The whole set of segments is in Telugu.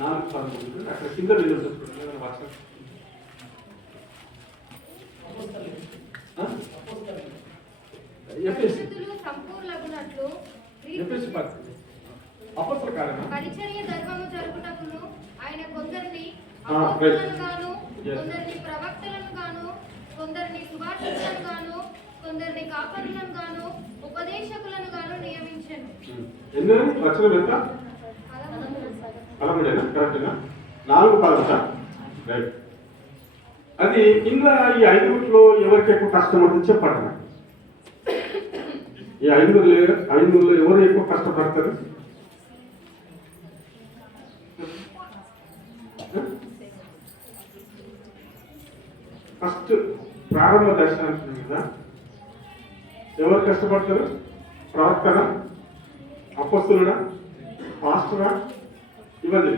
4:13 అక్కడ కింద వెళ్ళొచ్చు వర్షం అపొస్తల కార్యము పరిచర్య ధర్మము జరుగుటకును ఆయన కొందరిని అపొస్తలులను గాను కొందరిని ప్రవక్తలను గాను కొందరిని సువార్తికులను గాను కొందరిని కాపరులను గాను ఉపదేశకులను గాను నియమించెను. ఎన్ని వచనం ఎంత? 13 కరెక్టేనా? 4:13 రైట్. అది ఇందులో ఈ 5 ఎవరికి ఎక్కువ కష్టం అంటే చెప్పండి. ఈ 5 ఎవరు ఎక్కువ కష్టపడతారు? ఫస్ట్ ప్రారంభ దశ అంటుంది కదా, ఎవరు కష్టపడతారు? ప్రవక్తనా, అపొస్తలుడా, పాస్టరా, ఇవన్నీ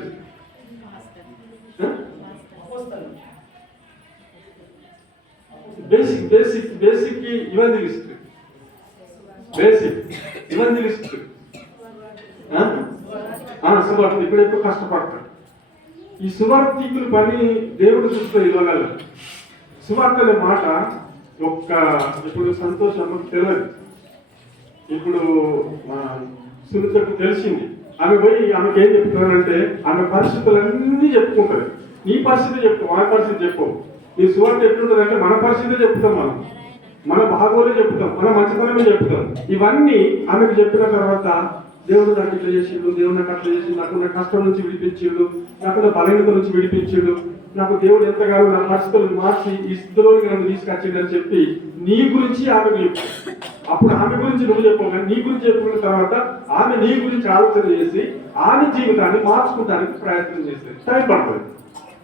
బేసిక్ ఇవంజలిస్ట్ సువార్తికుడు ఎక్కువ కష్టపడతాడు. ఈ సువార్తికుల పని దేవుడి దృష్టిలో ఇవ్వగలరు. సువార్త అనే మాట ఇప్పుడు సంతోషం తెలియదు. ఇప్పుడు సునీతకు తెలిసింది. ఆమె పోయి ఆమెకి ఏం చెప్తున్నారంటే ఆమె పరిస్థితులన్నీ చెప్పుకుంటుంది. నీ పరిస్థితి చెప్పు, మన పరిస్థితి చెప్పు. నీ సువార్త ఎట్లుంటుందంటే మన పరిస్థితే చెప్తాం, మన భాగోలే చెప్తాం, మన మంచితనమే చెప్తాం. ఇవన్నీ ఆమెకు చెప్పిన తర్వాత దేవుడు నాకు ఇట్లా చేసిండు, దేవుడు నాకు అట్లా చేసిండు, నాకున్న కష్టం నుంచి విడిపించిండు, నాకున్న బలహీనత నుంచి విడిపించిండు, నాకు దేవుడు ఎంతగానో నా పరిస్థితులను మార్చి ఈ స్థితిలోకి నన్ను తీసుకొచ్చిండు అని చెప్పి నీ గురించి ఆమెకు చెప్పు. అప్పుడు ఆమె గురించి నువ్వు చెప్పవు, కానీ నీ గురించి చెప్పుకున్న తర్వాత ఆమె నీ గురించి ఆలోచన చేసి ఆమె జీవితాన్ని మార్చుకోవడానికి ప్రయత్నం చేసేది. టైం పడుతుంది,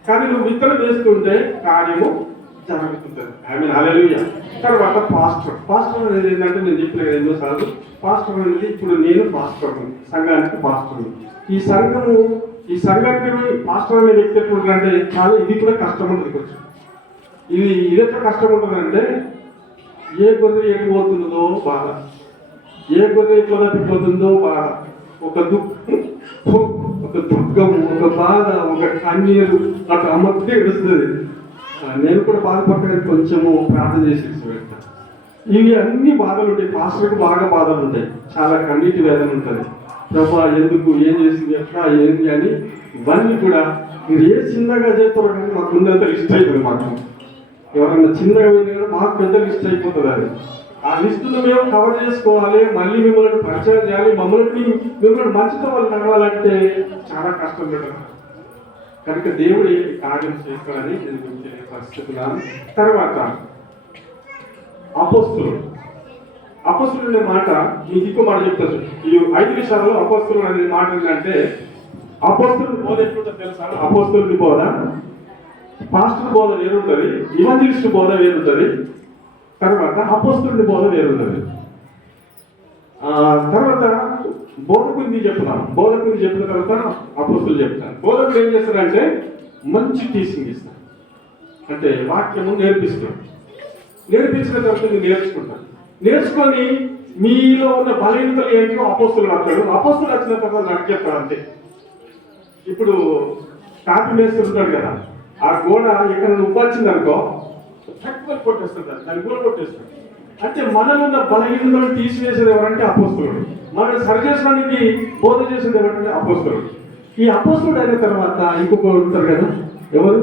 కానీ నువ్వు విత్తనం వేస్తుంటే కార్యము జరుగుతుంటుంది. ఆమె హల్లెలూయా. తర్వాత పాస్టర్ అనేది ఏంటంటే నేను చెప్పిన ఎన్నోసార్లు, పాస్టర్ అనేది ఇప్పుడు నేను పాస్టర్, సంఘానికి పాస్టర్. ఈ సంఘానికి పాస్టర్ అనే వ్యక్తి ఎట్లుంటుందంటే చాలా ఇది కూడా కష్టం ఉంటుంది. కొంచెం ఇది ఎట్లా కష్టం ఉంటుందంటే ఏ గొర్రె ఎడిపోతుందో బాధ, ఏ గొర్రె ఎట్లా తప్పిపోతుందో బాధ, ఒక దుఃఖం, ఒక బాధ, ఒక కన్నీరు అటు అమ్మకే ఏడుస్తుంది. నేను కూడా బాధపడతాను, కొంచెము ప్రార్థన చేసి పెడతాను. ఇవి అన్ని బాధలు ఉంటాయి. పాస్టర్కి బాగా బాధలు ఉంటాయి, చాలా కన్నీటి వేదన ఉంటుంది. ప్రభా ఎందుకు, ఏం చేసింది, ఎట్లా, ఏంటి అని ఇవన్నీ కూడా మీరు ఏ చిన్నగా చేస్తారో కానీ మాకు ఉన్నంత లిస్ట్ అయిపోయింది. మాకు ఎవరన్నా చిన్నగా పోయినా మాకు పెద్ద లిస్ట్ అయిపోతుంది. అది ఆ లిస్టును మేము కవర్ చేసుకోవాలి, మళ్ళీ మిమ్మల్ని పరిచయం చేయాలి, మిమ్మల్ని మంచితో వాళ్ళు నడవాలంటే చాలా కష్టం పెట్టారు. కనుక దేవుడు కార్యం చేస్తాడని నేను పరిస్థితున్నాను. తర్వాత అపొస్తలుడు అనే మాట మీకు ఇంకో మాట చెప్తాను. ఈ 5 విషయాల్లో అపొస్తలుడు అనే మాట ఏంటంటే, అపొస్తలుడి బోధ ఎట్లుంటుందో తెలుసా? అపొస్తలుడి బోధ, పాస్టర్ బోధ వేరుంటుంది, ఇవాంజలిస్ట్ బోధ వేరుంటుంది, తర్వాత అపొస్తలుడి బోధ వేరుంటుంది. తర్వాత బోధకుని చెప్తున్నాం. బోధకుని చెప్పిన తర్వాత అపొస్తలుడు చెప్తాను. బోధకుడు ఏం చేస్తారంటే మంచి టీచింగ్ ఇస్తారు, అంటే వాక్యము నేర్పిస్తారు. నేర్పించిన తర్వాత మీరు నేర్చుకొని మీలో ఉన్న బలహీనతలు ఏంటో అపొస్తలుడు అంటాడు. అపొస్తలుడు వచ్చిన తర్వాత నాకు చెప్తాడు. అంతే. ఇప్పుడు కాపీ మేస్తుంటాడు కదా, ఆ గోడ ఎక్కడ ఉప్పొచ్చింది అనుకో తక్కువ కొట్టేస్తుంది, దాన్ని గోడ కొట్టేస్తాడు. అంటే మనలో ఉన్న బలహీనతలను తీసివేసేది ఎవరంటే అపొస్తలుడు. మనం సరి చేసడానికి బోధ చేసేది ఎవరంటే అపొస్తలుడు. ఈ అపొస్తలుడు అయిన తర్వాత ఇంకొకరు ఉంటారు కదా, ఎవరు?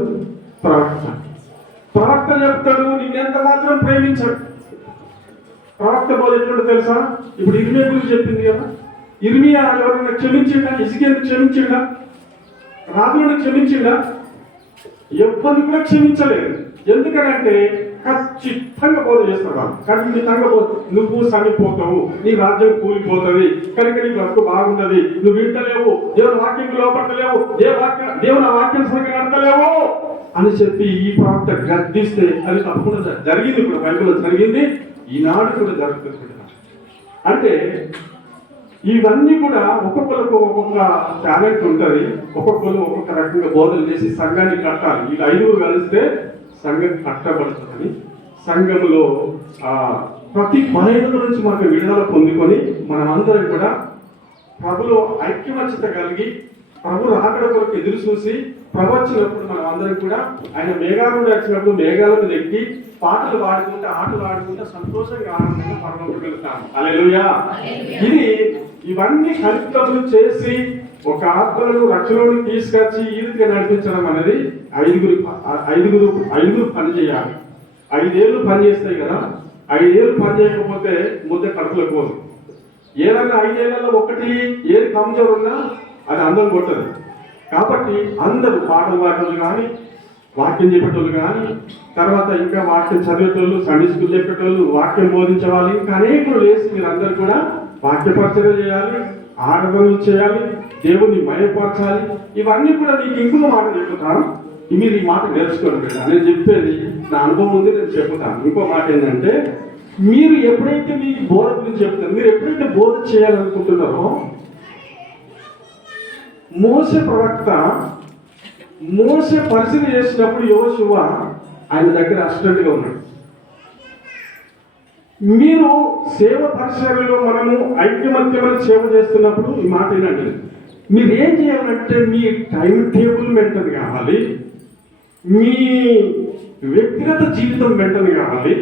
ప్రవక్త చెప్తాడు, నిన్నెంత మాత్రం ప్రేమించాడు. ప్రవక్త బోధ ఎట్లుంటో తెలుసా? ఇప్పుడు ఇర్మియా గురించి చెప్పింది కదా, ఇర్మియా ఎవరైనా క్షమించిండా? హిజ్కియాను క్షమించిండా? రాజులను క్షమించిండా? ఎవరిని కూడా క్షమించలేదు. ఎందుకనంటే ఖచ్చితంగా బోధ చేస్తాడు. ఖచ్చితంగా నువ్వు చనిపోతావు, నీ రాజ్యం కూలిపోతుంది, కనుక నీ బ్రతుకు బాగున్నది, నువ్వు వింటలేవు, దేవుని వాక్యం లోపడలేవు, దేవుని వాక్యం సరిగ్గా నడతలేవు అని చెప్పి ఈ ప్రవక్త గద్దిస్తే అది తప్పకుండా జరిగింది. ఇప్పుడు బైబిల్లో జరిగింది, ఈనాడు కూడా జరుగుతుంది. అంటే ఇవన్నీ కూడా ఒక్కొక్కరికి ఒక్కొక్క టాలెంట్ ఉంటుంది, ఒక్కొక్కరు ఒక్కొక్క రకంగా బోధన చేసి సంఘాన్ని కట్టాలి. వీళ్ళు 5 కలిస్తే సంఘం కట్టబడుతుందని, సంఘంలో ప్రతి బలహీనత నుంచి మనకు విడుదల పొందుకొని మనమందరం కూడా ప్రభులో ఐక్యమత్యత కలిగి ప్రభు రాకడ కొరకు ఎదురు చూసి ప్రభు వచ్చినప్పుడు మనం అందరం కూడా ఆయన మేఘాలు వచ్చినప్పుడు మేఘాల మీద ఎక్కి పాటలు పాడుకుంటూ ఆటలు ఆడుకుంటూ సంతోషంగా ఆనందంగా పరలోకం వెళ్తాము. హల్లెలూయా. ఇది ఇవన్నీ కల్పితములు చేసి ఒక ఆత్మలను రక్షణలోకి తీసుకొచ్చి ఈ రీతిగా నడిపించడం అనేది ఐదుగురు పని చేయాలి. 5 ఏళ్ళు పని చేస్తాయి కదా, 5 ఏళ్ళు పని చేయకపోతే ముద్ద కడుపులో పోదు. ఏదైనా 5 ఏళ్లలో ఒకటి ఏది కమ్జోర్ ఉన్నా అది అందరూ కొట్టదు. కాబట్టి అందరూ పాటలు పాడేటోళ్ళు కానీ, వాక్యం చెప్పేటోళ్ళు కానీ, తర్వాత ఇంకా వాక్యం చదివేటోళ్ళు, సండే స్కూల్ చెప్పేటోళ్ళు, వాక్యం బోధించే వాళ్ళు, ఇంకా అనేకులు లేచి మీరు అందరూ కూడా వాక్య పరిచయం చేయాలి, ఆరాధనలు చేయాలి, దేవుని మయపరచాలి. ఇవన్నీ కూడా నీకు ఇంకొక మాట చెప్తాను, మీరు ఈ మాట నేర్చుకోండి కదా. నేను చెప్పేది నా అనుభవం ఉంది, నేను చెప్తాను. ఇంకో మాట ఏంటంటే, మీరు ఎప్పుడైతే మీ బోధ గురించి చెప్తారు, మీరు ఎప్పుడైతే బోధ చేయాలనుకుంటున్నారో, మోసే ప్రవక్త మోసే పరిశీలన చేసినప్పుడు యోషువ ఆయన దగ్గర అసిస్టెంట్గా ఉన్నాడు. మీరు సేవ పరిచర్యలో మనము ఐక్యమత్యమైన సేవ చేస్తున్నప్పుడు ఈ మాట ఏంటంటే, మీరు ఏం చేయాలంటే మీ టైం టేబుల్ మెయింటైన్ కావాలి, మీ వ్యక్తిగత జీవితం మెయింటైన్ కావాలి,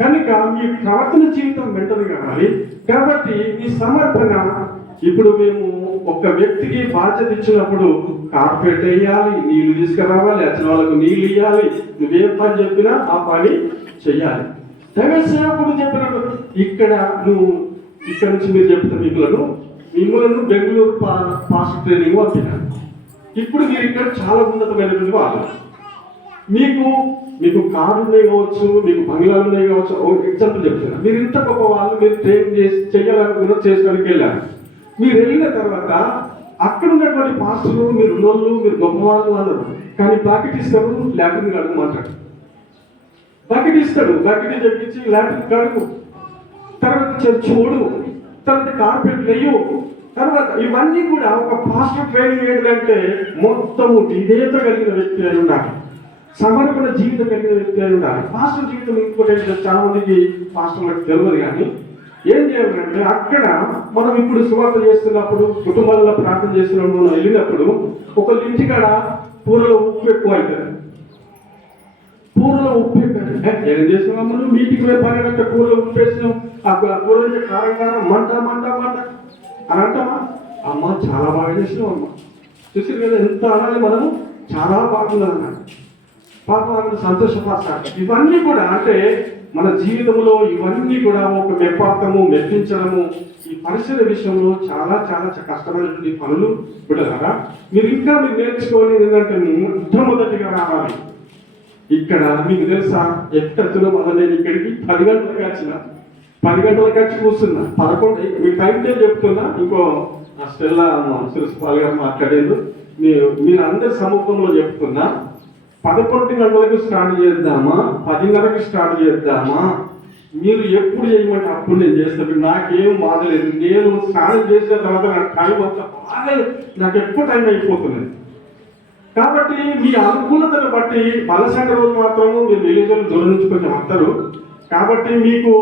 కనుక మీ ప్రవర్తన జీవితం మెయింటైన్ కావాలి. కాబట్టి మీ సమర్పణ, ఇప్పుడు మేము ఒక వ్యక్తికి బాధ్యత ఇచ్చినప్పుడు కార్పెట్ వేయాలి, నీళ్లు తీసుకురావాలి, వచ్చిన వాళ్ళకు నీళ్ళు ఇవ్వాలి, నువ్వేం పని చెప్పినా ఆ పని చెయ్యాలి. దైవ సేవకుడు చెప్పినట్టు నువ్వు ఇక్కడ నుంచి మీరు చెప్తే మిమ్మల్ని బెంగళూరు పాస్ట్ ట్రైనింగ్ పంపినాను. ఇప్పుడు మీరు ఇక్కడ చాలా ఉన్నతమైనటువంటి వాళ్ళు, మీకు కార్లు ఉన్నాయి కావచ్చు, మీకు బంగ్లాలు ఉన్నాయి కావచ్చు. ఎగ్జాంపుల్ చెప్తున్నా, మీరు ఇంత గొప్ప వాళ్ళు, మీరు ట్రైన్ చేయాలనుకున్న చేసుకోవడానికి వెళ్ళారు. మీరు వెళ్ళిన తర్వాత అక్కడ ఉన్నటువంటి పాస్టర్లు మీరు ఉన్నోళ్ళు, మీరు గొప్పవాళ్ళు అన్నారు. కానీ ప్యాకెట్ ఇస్తారు, లాట్రిన్ కడుగు మాట్లాడు, ప్యాకెట్ ఇస్తాడు, ప్యాకెట్ చెప్పించి లాట్రిన్ కడుగు, తర్వాత చూడు, తర్వాత కార్పెట్ వేయు, తర్వాత ఇవన్నీ కూడా ఒక పాస్టర్ ట్రైనింగ్ ఏంటంటే మొత్తము విధేయత కలిగిన వ్యక్తి అయి ఉండాలి, సమర్పణ జీవితం కలిగిన వ్యక్తి అయి ఉండాలి. పాస్టర్ జీవితం ఇంకోటి చాలా మందికి పాస్టర్లకు తెలియదు. కానీ ఏం చేయాలంటే, అక్కడ మనం ఇప్పుడు సువార్త చేస్తున్నప్పుడు, కుటుంబాలలో ప్రార్థన చేస్తున్నప్పుడు, మనం వెళ్ళినప్పుడు ఒకళ్ళ ఇంటికాడ కూరలో ఉప్పు ఎక్కువ అవుతుంది. కూరలో ఉప్పు ఏం చేస్తున్నాం మనం, మీటింగ్ పోయి పని కూరలో ఉప్పు వేసినాం, ఆ కూర నుంచి కారం మంట మంట మంట అని అంటామా? అమ్మ చాలా బాగా చేసినాం అమ్మ, చూసారు కదా ఎంత అనాలి మనము, చాలా బాగుంది అన్నాడు. పాపం సంతోషపడతాడు. ఇవన్నీ కూడా అంటే మన జీవితంలో ఇవన్నీ కూడా ఒక మెప్పార్థము, మెప్పించడము, ఈ పరిసర విషయంలో చాలా చాలా కష్టమైనటువంటి పనులు ఉంటారా. మీరు నేర్చుకోవాలి ఏంటంటే, మొట్టమొదటిగా రావాలి. ఇక్కడ మీకు తెలుసా, ఎక్కడో నేను ఇక్కడికి 10 గంటలకు వచ్చిన, 10 గంటలకు వచ్చి కూర్చున్నా, 11 మీ టైం టేబుల్ చెప్తున్నా. ఇంకో స్టెల్లా సురస్పాల్ గారు మాట్లాడేది, మీరు అందరి సముఖంలో చెప్తున్నా, 11 గంటలకు స్టార్ట్ చేద్దామా, 10:30కి స్టార్ట్ చేద్దామా, మీరు ఎప్పుడు చేయమంటే అప్పుడు నేను చేస్తాను. నాకేం బాధ లేదు. నేను స్నానం చేసిన తర్వాత నాకు టైం అంతా బాగా, నాకు ఎక్కువ టైం అయిపోతున్నది. కాబట్టి మీ అనుకూలతను బట్టి బలసండ రోజు మాత్రము మీరు విలేజ్లో దూరం నుంచి కొంచెం వస్తారు. కాబట్టి మీకు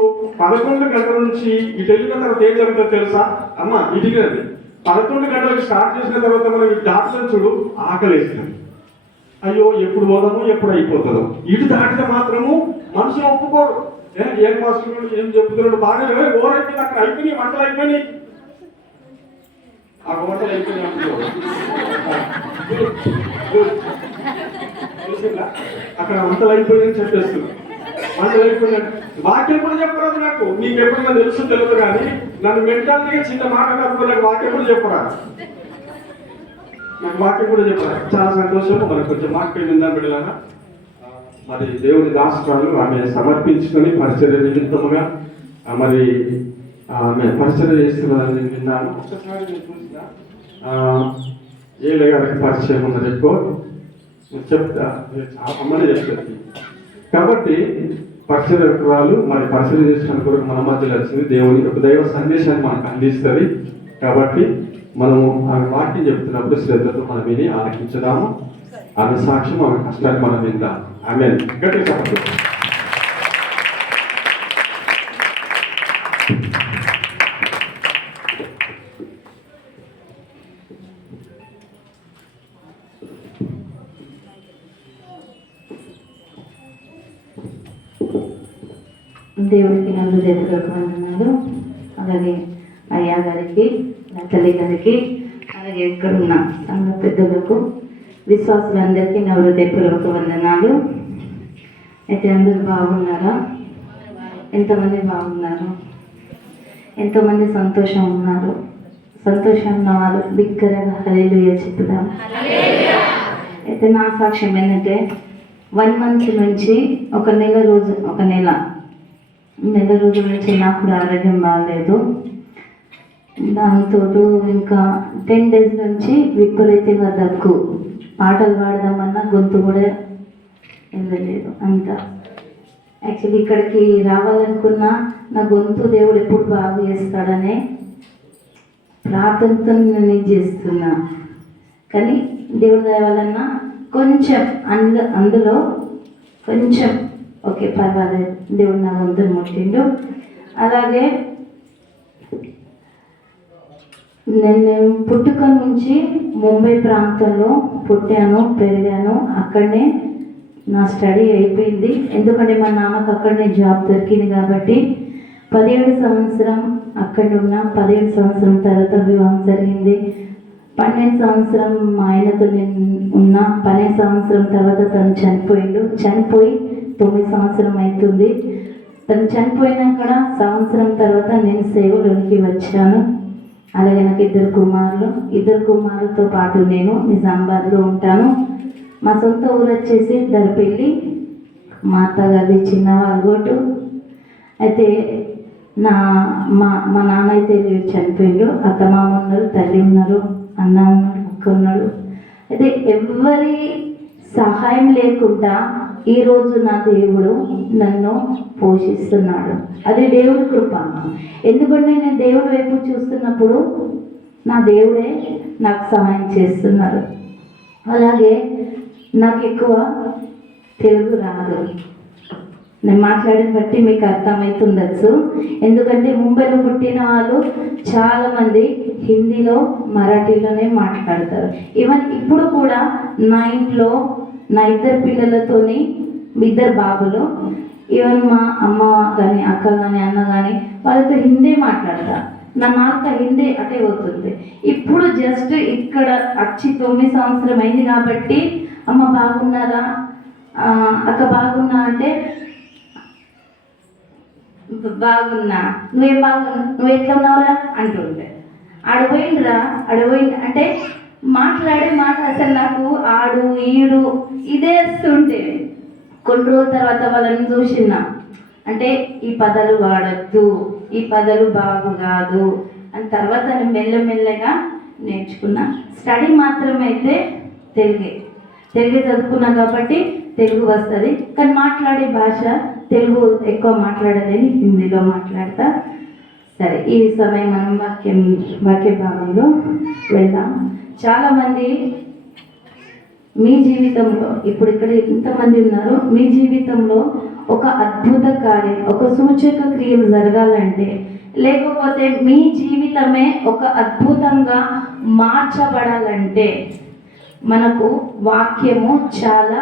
11 గంటల నుంచి ఇటు వెళ్ళిన తర్వాత ఏం జరుగుతుందో తెలుసా అమ్మ? ఇటుకి 11 గంటలకు స్టార్ట్ చేసిన తర్వాత మనం డాక్టర్ చూడు ఆకలేస్తుంది, అయ్యో ఎప్పుడు పోదాము, ఎప్పుడు అయిపోతుందో. ఇటు దాటితే మాత్రము మనుషులు ఒప్పుకోరు. ఏం మాస్టర్ ఏం చెప్తున్నాడు, బాగా ఓరైపోయింది, అక్కడ అయిపోయినాయి, వంటలు అయిపోయినాయి, ఆ వంటలు అయిపోయినాయి అంటున్నారు. అక్కడ వంటలు అయిపోయిందని చెప్పేస్తుంది. వంటలు అయిపోయినా వాక్యం కూడా చెప్పరాదు నాకు. నీకు ఎప్పుడైనా తెలుసు తెలియదు, కానీ నన్ను మెంటాలిటీగా చిన్న మాట కాకుండా నాకు వాక్యం కూడా చెప్పరాదు. నాకు వాక్యం కూడా చెప్పారు. చాలా సంతోషం. మరి కొంచెం వాక్యం విందాం బిడ్డలారా. మరి దేవుని దాసురాలు ఆమె సమర్పించుకొని పరిచర్య నిమిత్తముగా మరి ఆమె పరిచర్య చేస్తున్నదని విన్నాను. ఒక్కసారి నేను చూసిన ఏళ్ళ గారికి పరిచయం ఉన్నది ఎక్కువ చెప్తా, అమ్మనే చెప్తుంది. కాబట్టి పరిచర్యకురాలు మరి పరిచర్య చేసిన కొరకు మన మధ్యలో వచ్చింది. దేవుని యొక్క దైవ సందేశాన్ని మనకు అందిస్తుంది. కాబట్టి మనము ఆమె వాక్యం చెప్తున్నప్పుడు శ్రద్ధతో మనం విని ఆలకించుదాము. ఆమె సాక్ష్యం, ఆమె కష్టాన్ని మనం విందాం. ఆమెన్. గట్టిగా చెప్పండి. దేవుడికి నా హృదయపూర్వక వందనాలు. అలాగే అయ్యా గారికి, నా తల్లి గారికి, అలాగే ఎక్కడున్న సంఘ పెద్దలకు, విశ్వాసులందరికీ నా హృదయపూర్వక వందనాలు. అయితే అందరూ బాగున్నారా? ఎంతమంది బాగున్నారు? ఎంతోమంది సంతోషం ఉన్నారు? సంతోషం ఉన్న వాళ్ళు బిగ్గరగా హల్లెలూయా చెప్పుదాం. అయితే నా సాక్ష్యం ఏంటంటే 1 month నుంచి ఒక నెల రోజుల నుంచి నాకు కూడా ఆరోగ్యం బాగలేదు. దాంతో ఇంకా 10 days నుంచి విపరీతంగా దగ్గు, పాటలు పాడదామన్నా గొంతు కూడా వెళ్ళలేదు అంతా. యాక్చువల్లీ ఇక్కడికి రావాలనుకున్నా నా గొంతు దేవుడు ఎప్పుడు బాగు చేస్తాడనే ప్రార్థనతో నేను చేస్తున్నా. కానీ దేవుడు దయవలన కొంచెం అందులో కొంచెం ఓకే పర్వాలేదు, దేవుడు నా గొంతును ముట్టిండు. అలాగే నేను పుట్టుక నుంచి ముంబై ప్రాంతంలో పుట్టాను, పెరిగాను. అక్కడనే నా స్టడీ అయిపోయింది. ఎందుకంటే మా నాన్నకు అక్కడనే జాబ్ దొరికింది కాబట్టి 17 సంవత్సరం అక్కడ ఉన్నా. 17 సంవత్సరం తర్వాత వివాహం జరిగింది. 12 సంవత్సరం మా ఆయనతో నేను ఉన్నా. 12 సంవత్సరం తర్వాత తను చనిపోయి 9 సంవత్సరం అవుతుంది. తను చనిపోయినాక సంవత్సరం తర్వాత నేను సేవలోనికి వచ్చాను. అలాగే నాకు 2 కుమారులతో పాటు నేను నిజామాబాద్లో ఉంటాను. మా సొంత ఊరు వచ్చేసి దర్పల్లి. మా అత్తగారిది చిన్న వాల్గోటు. అయితే మా నాన్న అయితే చనిపోయిండు. అత్త మామ ఉన్నారు, తల్లి ఉన్నారు, అన్న ఉన్నాడు, అక్క ఉన్నాడు. అయితే ఎవరి సహాయం లేకుండా ఈరోజు నా దేవుడు నన్ను పోషిస్తున్నాడు. అది దేవుడి కృప. ఎందుకంటే నేను దేవుడి వైపు చూస్తున్నప్పుడు నా దేవుడే నాకు సహాయం చేస్తున్నాడు. అలాగే నాకు ఎక్కువ తెలుగు రాదు. నేను మాట్లాడిన బట్టి మీకు అర్థమవుతుండొచ్చు. ఎందుకంటే ముంబైలో పుట్టిన వాళ్ళు చాలామంది హిందీలో, మరాఠీలోనే మాట్లాడతారు. ఈవెన్ ఇప్పుడు కూడా నా ఇంట్లో నా 2 పిల్లలతోని 2 బాబులు, ఈవెన్ మా అమ్మ కానీ, అక్క కానీ, అన్న కానీ వాళ్ళతో హిందీ మాట్లాడతారు. నా నాన్న హిందీ అటే అవుతుంది. ఇప్పుడు జస్ట్ ఇక్కడ వచ్చి 9 సంవత్సరం అయింది కాబట్టి అమ్మ బాగున్నారా, అక్క బాగున్నా అంటే బాగున్నా, నువ్వు ఎట్లా ఉన్నావురా అంటుండే. అడపోయిండ్రా అంటే మాట్లాడే మాట అసలు నాకు ఆడు ఈడు ఇదే వస్తుంటే కొన్ని రోజుల తర్వాత వాళ్ళని చూసినా అంటే ఈ పదాలు వాడద్దు, ఈ పదాలు బాగు కాదు అని తర్వాత నేను మెల్లమెల్లగా నేర్చుకున్నా. స్టడీ మాత్రమైతే తెలుగే చదువుకున్నా కాబట్టి తెలుగు వస్తుంది. కానీ మాట్లాడే భాష తెలుగు ఎక్కువ మాట్లాడలేని, హిందీలో మాట్లాడతా. సరే, ఈ సమయం మనం వాక్య భాగంలో వెళ్దాం. చాలామంది మీ జీవితంలో ఇప్పుడు ఇక్కడ ఎంతమంది ఉన్నారో మీ జీవితంలో ఒక అద్భుత కార్యం, ఒక సూచక క్రియలు జరగాలంటే, లేకపోతే మీ జీవితమే ఒక అద్భుతంగా మార్చబడాలంటే మనకు వాక్యము చాలా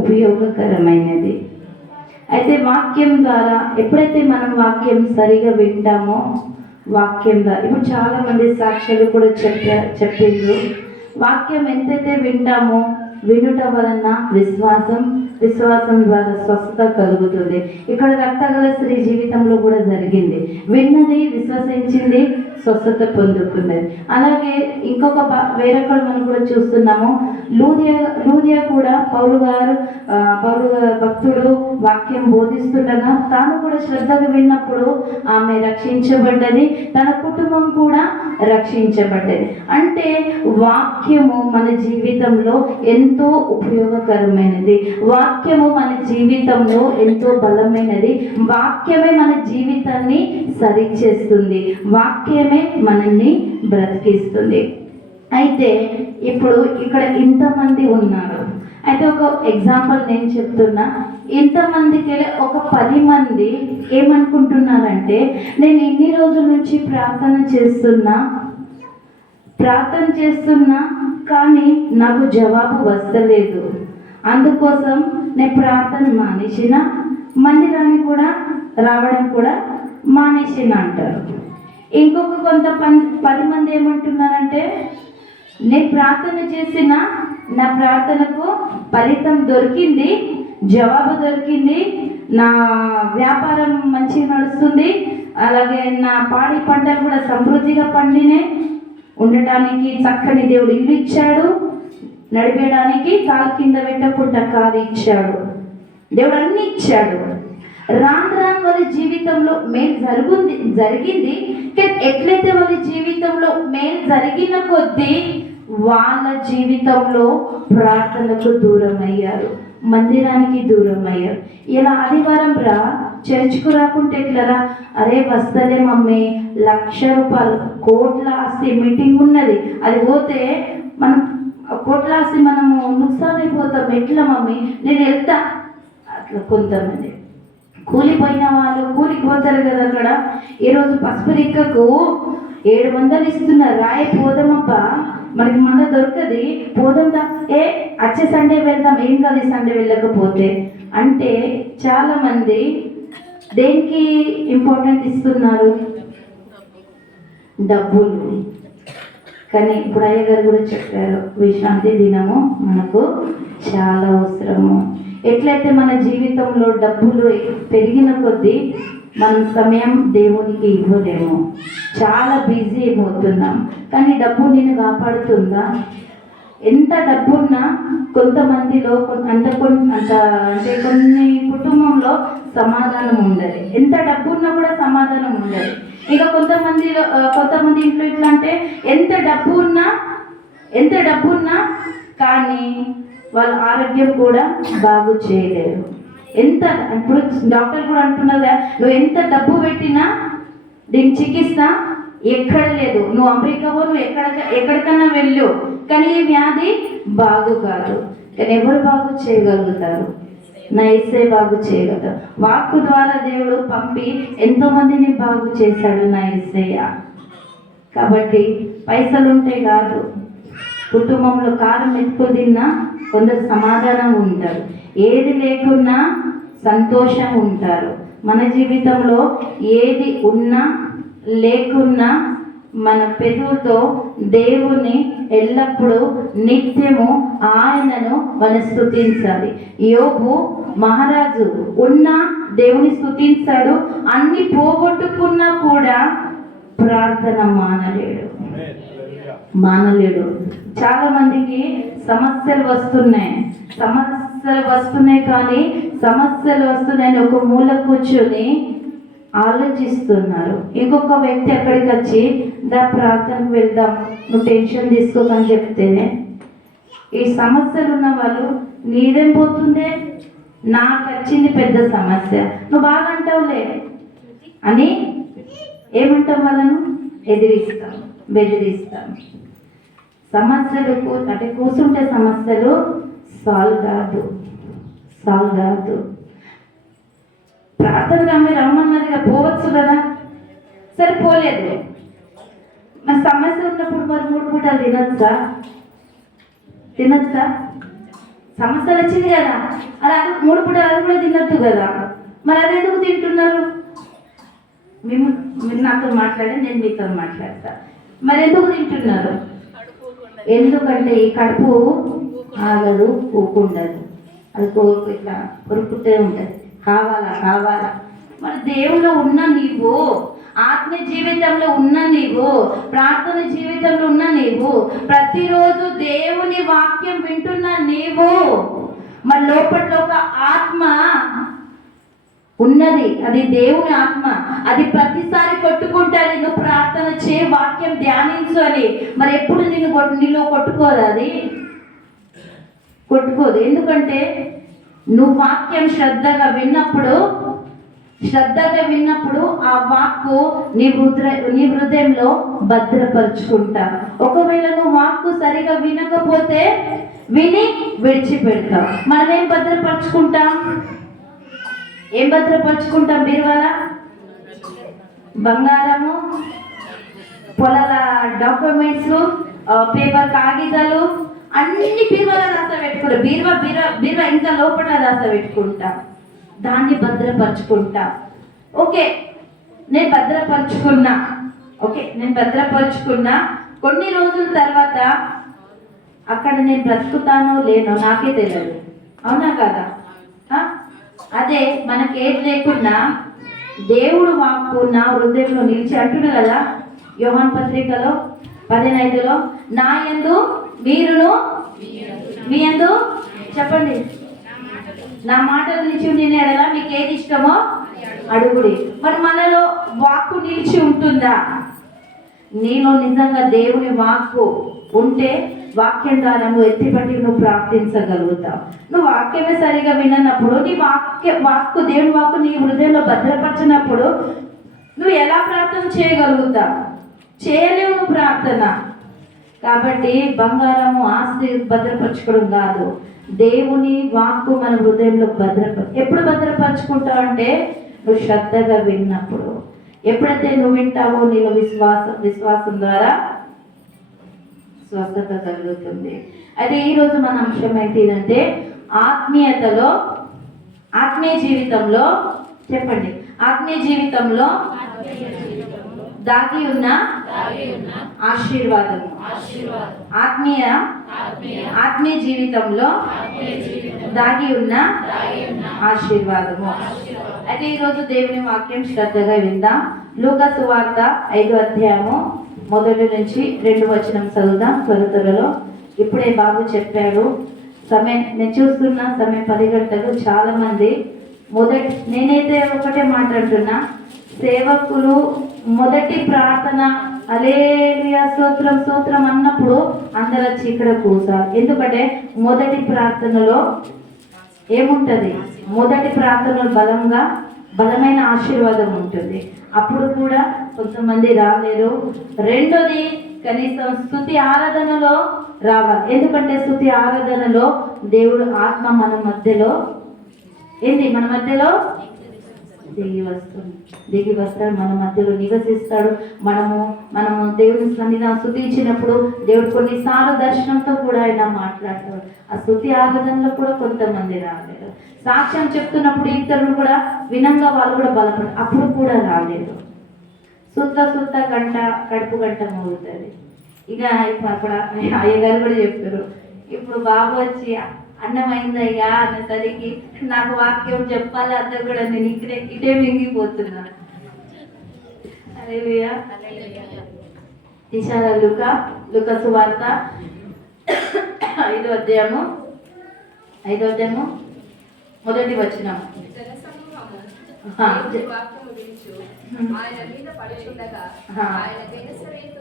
ఉపయోగకరమైనది. అయితే వాక్యం ద్వారా ఎప్పుడైతే మనం వాక్యం సరిగా వింటామో, వాక్యం ద్వారా ఇప్పుడు చాలామంది సాక్ష్యాలు కూడా చెప్పిండ్రు. వాక్యం ఎంతైతే వింటామో వినుట వలన విశ్వాసం ద్వారా స్వస్థత కలుగుతుంది. ఇక్కడ రక్తగల స్త్రీ జీవితంలో కూడా జరిగింది. విన్నది, విశ్వసించింది, స్వస్థత పొందుకున్నది. అలాగే ఇంకొక వేరొకరు మనం కూడా చూస్తున్నాము. లూదియా కూడా పౌలు భక్తుడు వాక్యం బోధిస్తుండగా తాను కూడా శ్రద్ధగా విన్నప్పుడు ఆమె రక్షించబడ్డది, తన కుటుంబం కూడా రక్షించబడ్డది. అంటే వాక్యము మన జీవితంలో ఎంతో ఉపయోగకరమైనది. వాక్యము మన జీవితంలో ఎంతో బలమైనది. వాక్యమే మన జీవితాన్ని సరిచేస్తుంది. వాక్యమే మనల్ని బ్రతికిస్తుంది. అయితే ఇప్పుడు ఇక్కడ ఇంతమంది ఉన్నారు. అయితే ఒక ఎగ్జాంపుల్ నేను చెప్తున్నా. ఇంతమందికి ఒక 10 మంది ఏమనుకుంటున్నారంటే, నేను ఇన్ని రోజుల నుంచి ప్రార్థన చేస్తున్నా కానీ నాకు జవాబు వస్తలేదు, అందుకోసం నేను ప్రార్థన మానేసిన, మందిరాన్ని కూడా రావడం కూడా మానేసింది అంటారు. ఇంకొక 10 మంది ఏమంటున్నారంటే, నేను ప్రార్థన చేసిన నా ప్రార్థనకు ఫలితం దొరికింది, జవాబు దొరికింది, నా వ్యాపారం మంచిగా నడుస్తుంది, అలాగే నా పాడి పంటలు కూడా సమృద్ధిగా పండినాయి, ఉండటానికి చక్కని దేవుడు ఇల్లు ఇచ్చాడు, నడిపేయడానికి కాలు కింద పెట్టకుండా కాలు ఇచ్చాడు, దేవుడు అన్ని ఇచ్చాడు. రాను వాళ్ళ జీవితంలో మేలు జరిగింది. కానీ ఎట్లయితే వాళ్ళ జీవితంలో మేలు జరిగిన కొద్దీ వాళ్ళ జీవితంలో ప్రార్థనకు దూరం అయ్యారు, మందిరానికి దూరం అయ్యారు. ఇలా ఆదివారం చర్చ్కు రాకుంటే ఎట్లరా, అరే వస్తలే మమ్మీ, 1,00,000 రూపాయలు కోట్ల ఆస్తి మీటింగ్ ఉన్నది, అది పోతే మనం కోట్ల ఆస్తి మనము నుక్సాన్ అయిపోతాం, ఎట్లా మమ్మీ నేను వెళ్తా. అట్లా కొంతమంది కూలిపోయిన వాళ్ళు కూలికి పోతారు కదా, అక్కడ ఈరోజు పసుపు రిక్కకు 700 ఇస్తున్నారు, రాయి పోదామప్ప, మనకి మళ్ళీ దొరకది, పోదాం వచ్చే సండే వెళ్దాం, ఏం కాదు ఈ సండే వెళ్ళకపోతే అంటే. చాలామంది దేనికి ఇంపార్టెంట్ ఇస్తున్నారు? డబ్బులు. కానీ ఇప్పుడు అయ్యగారు కూడా చెప్పారు, విశ్రాంతి దినము మనకు చాలా అవసరము. ఎట్లయితే మన జీవితంలో డబ్బులు పెరిగిన కొద్దీ మనం సమయం దేవునికి ఇవ్వలేము, చాలా బిజీ అయిపోతున్నాం. కానీ డబ్బు నిన్ను కాపాడుతుందా? ఎంత డబ్బున్నా కొంతమందిలో అంటే కొన్ని కుటుంబంలో సమాధానం ఉండదు, ఎంత డబ్బున్నా కూడా సమాధానం ఉండదు. ఇక కొంతమంది ఇంట్లో ఎట్లా అంటే ఎంత డబ్బు ఉన్నా కానీ వాళ్ళ ఆరోగ్యం కూడా బాగు చేయలేరు. ఇప్పుడు డాక్టర్ కూడా అంటున్నారు, నువ్వు ఎంత డబ్బు పెట్టినా దీని చికిత్స ఎక్కడ లేదు, నువ్వు అమెరికావో నువ్వు ఎక్కడికైనా వెళ్ళు, కానీ ఈ వ్యాధి బాగు కాదు. కానీ ఎవరు బాగు చేయగలుగుతారు? నా యేసే బాగు చేయగలుగుతారు. వాక్కు ద్వారా దేవుడు పంపి ఎంతో మందిని బాగు చేశాడు నా యేసయ్య. కాబట్టి పైసలు ఉంటే కాదు, కుటుంబంలో కారం ఎక్కువ తిన్నా కొందరు సమాధానం ఉంటారు, ఏది లేకున్నా సంతోషం ఉంటారు. మన జీవితంలో ఏది ఉన్నా లేకున్నా మన పెదవుతో దేవుని ఎల్లప్పుడూ నిత్యము ఆయనను మనం స్తుతించాలి. యోబు మహారాజు ఉన్నా దేవుని స్తుతించాడు, అన్ని పోగొట్టుకున్నా కూడా ప్రార్థన మానలేడు. చాలా మందికి సమస్యలు వస్తున్నాయి కానీ సమస్యలు వస్తున్నాయని ఒక మూల కూర్చొని ఆలోచిస్తున్నారు. ఇంకొక వ్యక్తి అక్కడికి వచ్చి ప్రార్థనకు వెళ్దాం, నువ్వు టెన్షన్ తీసుకోకని చెప్తే, ఈ సమస్యలు ఉన్న వాళ్ళు నీదేం పోతుందే, నాకు వచ్చింది పెద్ద సమస్య, నువ్వు బాగా అంటావులే అని ఏమంటాం? వాళ్ళను బెదిరిస్తాం. సమస్యలు అంటే కూర్చుంటే సమస్యలు సాల్వ్ కాదు. ప్రార్థనగా మీరు రమ్మన్నదిగా పోవచ్చు కదా, సరే పోలేదు, మరి సమస్య ఉన్నప్పుడు మరి 3 పూటలు తినొచ్చా? సమస్యలు వచ్చింది కదా, అలా 3 పూటలు అది కూడా తినొద్దు కదా, మరి అది ఎందుకు తింటున్నారు? మీరు నాతో మాట్లాడి నేను మీతో మాట్లాడతా. మరి ఎందుకు తింటున్నారు? ఎందుకంటే ఈ కడుపు ఆగదు, ఊకుండదు, అది ఇట్లా కొరుకుతూ ఉంటుంది, కావాలా. మరి దేవుల్లో ఉన్న నీవు, ఆత్మ జీవితంలో ఉన్న నీవు, ప్రార్థన జీవితంలో ఉన్న నీవు, ప్రతిరోజు దేవుని వాక్యం వింటున్న నీవు, మరి లోపల ఒక ఆత్మ ఉన్నది, అది దేవుని ఆత్మ, అది ప్రతిసారి కొట్టుకుంటుంది, నువ్వు ప్రార్థన చే, వాక్యం ధ్యానించు అని. మరి ఎప్పుడు నీలో కొట్టుకోదు, అది కొట్టుకోదు. ఎందుకంటే నువ్వు వాక్యం శ్రద్ధగా విన్నప్పుడు ఆ వాక్కు నీ హృదయంలో భద్రపరుచుకుంటా. ఒకవేళ నువ్వు వాక్కు సరిగా వినకపోతే విని విడిచిపెడతావు. మనం ఏం భద్రపరుచుకుంటాం? బీరువాల బంగారము, పొలాల డాక్యుమెంట్స్, పేపర్ కాగితాలు అన్ని బీరువాల రాస పెట్టుకుంటా. బీరువా ఇంకా లోపల రాస పెట్టుకుంటా, దాన్ని భద్రపరుచుకుంటా. ఓకే నేను భద్రపరుచుకున్నా, ఓకే నేను భద్రపరుచుకున్నా, కొన్ని రోజుల తర్వాత అక్కడ నేను బ్రతుకుతానో లేనో నాకే తెలియదు, అవునా కదా? అదే మనకేం లేకున్నా దేవుడు వాక్కు నా హృదయంలో నిలిచి అంటుడు కదా యోహాను పత్రికలో 10:5 నా యందు మీరును మీ యందు చెప్పండి, నా మాటలు నిలిచి ఉండిన ఎడల మీకు ఏది ఇష్టమో అడుగుడి. మరి మనలో వాక్కు నిలిచి ఉంటుందా? నీలో నిజంగా దేవుని వాక్కు ఉంటే వాక్యం ద్వారా నువ్వు ఎత్తిపట్టి నువ్వు ప్రార్థించగలుగుతావు. నువ్వు వాక్యమే సరిగా వినప్పుడు నీ వాక్కు దేవుని వాక్కు నీ హృదయంలో భద్రపరచినప్పుడు నువ్వు ఎలా ప్రార్థన చేయగలుగుతావు? చేయలేవు నువ్వు ప్రార్థన. కాబట్టి బంగారము ఆస్తి భద్రపరచుకోవడం కాదు, దేవుని వాక్కు మన హృదయంలో ఎప్పుడు భద్రపరచుకుంటావు అంటే నువ్వు శ్రద్ధగా విన్నప్పుడు. ఎప్పుడైతే నువ్వు వింటావో నీలో విశ్వాసం ద్వారా స్వస్థత కలుగుతుంది. అయితే ఈరోజు మన అంశం ఏంటిదంటే ఆత్మీయ జీవితంలో చెప్పండి, ఆత్మీయ జీవితంలో దాగి ఉన్న ఆశీర్వాదము. ఆత్మీయ జీవితంలో దాగి ఉన్న ఆశీర్వాదము. అయితే ఈరోజు దేవుని వాక్యం శ్రద్ధగా విందాం. లూకా సువార్త 5వ అధ్యాయము 1 నుంచి 2 వచనం చదువుదాం త్వరలో. ఇప్పుడే బాబు చెప్పాడు సమయం, నేను చూస్తున్నా సమయం 10 గంటలు. చాలా మంది నేనైతే ఒకటే మాట్లాడుతున్నా, సేవకులు మొదటి ప్రార్థన హల్లెలూయా స్తోత్రం స్తోత్రం అన్నప్పుడు అందరూ వచ్చి ఇక్కడ కూర్చారు. ఎందుకంటే మొదటి ప్రార్థనలో ఏముంటది? మొదటి ప్రార్థనలో బలమైన ఆశీర్వాదం ఉంటుంది. అప్పుడు కూడా కొంతమంది రాలేరు. రెండోది కనీసం స్తుతి ఆరాధనలో రావాలి. ఎందుకంటే స్తుతి ఆరాధనలో దేవుడు ఆత్మ మన మధ్యలో దిగి వస్తాడు, మన మధ్యలో నివసిస్తాడు. మనము దేవుని సన్నిధిని స్తుతించినప్పుడు దేవుడు కొన్నిసార్లు దర్శనంతో కూడా ఆయన మాట్లాడతాడు. ఆ స్తుతి ఆరాధనలో కూడా కొంతమంది రాలేరు. సాక్ష్యం చెప్తున్నప్పుడు ఇతరులు కూడా వినంగా వాళ్ళు కూడా బలపడతారు, అప్పుడు కూడా రాలేదు. సుత్త గంట కడుపు గంట మోగుతుంది. ఇక అప్పుడు అయ్యగారు కూడా చెప్పారు, ఇప్పుడు బాబు వచ్చి అన్నం అయిందయ్యా అనేసరికి నాకు వాక్యం చెప్పాలి అంతా కూడా నేను ఇటే మింగిపోతున్నాను. హల్లెలూయా. తీశారా లూకా సువార్త 5వ అధ్యాయము 1 వచనం. ఆయన మీద పడుచుండగా ఆయన గెనెసరేతు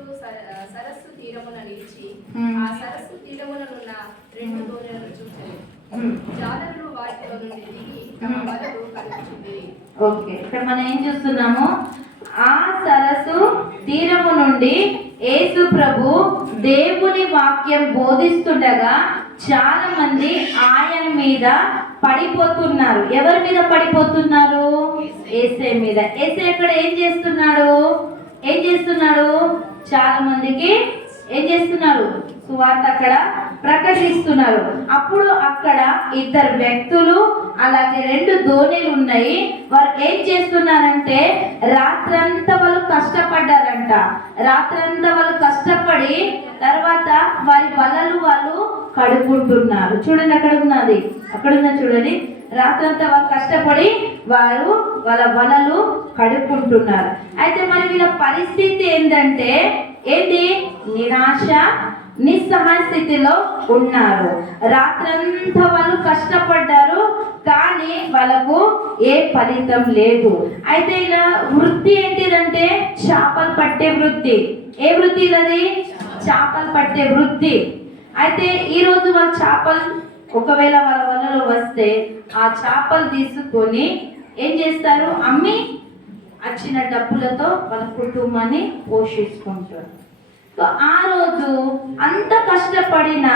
సరస్సు తీరమున నిలిచి ఆ సరస్సు తీరముననున్న 2 గోరెలను చూశారు. జాలరులు వాటిలో నుండి దిగి తమ వలలు కలుపుచుండిరి. ఓకే, ఇక్కడ మనం ఏం చూస్తున్నాము? ఆ సరస్సు తీరము నుండి యేసు ప్రభు దేవుని వాక్యం బోధిస్తుండగా చాలా మంది ఆయన మీద పడిపోతున్నారు. ఎవరి మీద పడిపోతున్నారు? యేసే మీద. యేసే అక్కడ ఏం చేస్తున్నాడు? చాలా మందికి ఏం చేస్తున్నారు? సువార్త అక్కడ ప్రకటిస్తున్నారు. అప్పుడు అక్కడ 2 వ్యక్తులు అలాగే 2 దోణీలు ఉన్నాయి. వారు ఏం చేస్తున్నారంటే రాత్రంతా వాళ్ళు కష్టపడ్డారంట. రాత్రంతా వాళ్ళు కష్టపడి తర్వాత వారి వలలు వాళ్ళు కడుక్కుంటున్నారు. చూడండి అక్కడ ఉన్నది చూడండి. రాత్రంతా వాళ్ళు కష్టపడి వారు వాళ్ళ వలలు కడుక్కుంటున్నారు. అయితే మరి వీళ్ళ పరిస్థితి ఏంటంటే నిరాశ నిస్సహాయ స్థితిలో ఉన్నారు. రాత్రంతా వాళ్ళు కష్టపడ్డారు కానీ వాళ్ళకు ఏ ఫలితం లేదు. అయితే ఇలా వృత్తి ఏంటిదంటే చేపలు పట్టే వృత్తి. ఏ వృత్తి అది? చేపలు పట్టే వృత్తి. అయితే ఈరోజు వాళ్ళ చేపలు ఒకవేళ వాళ్ళ వలలో వస్తే ఆ చేపలు తీసుకొని ఏం చేస్తారు? అమ్మి వచ్చిన డబ్బులతో వాళ్ళ కుటుంబాన్ని పోషించుకుంటారు. ఆ రోజు అంత కష్టపడిన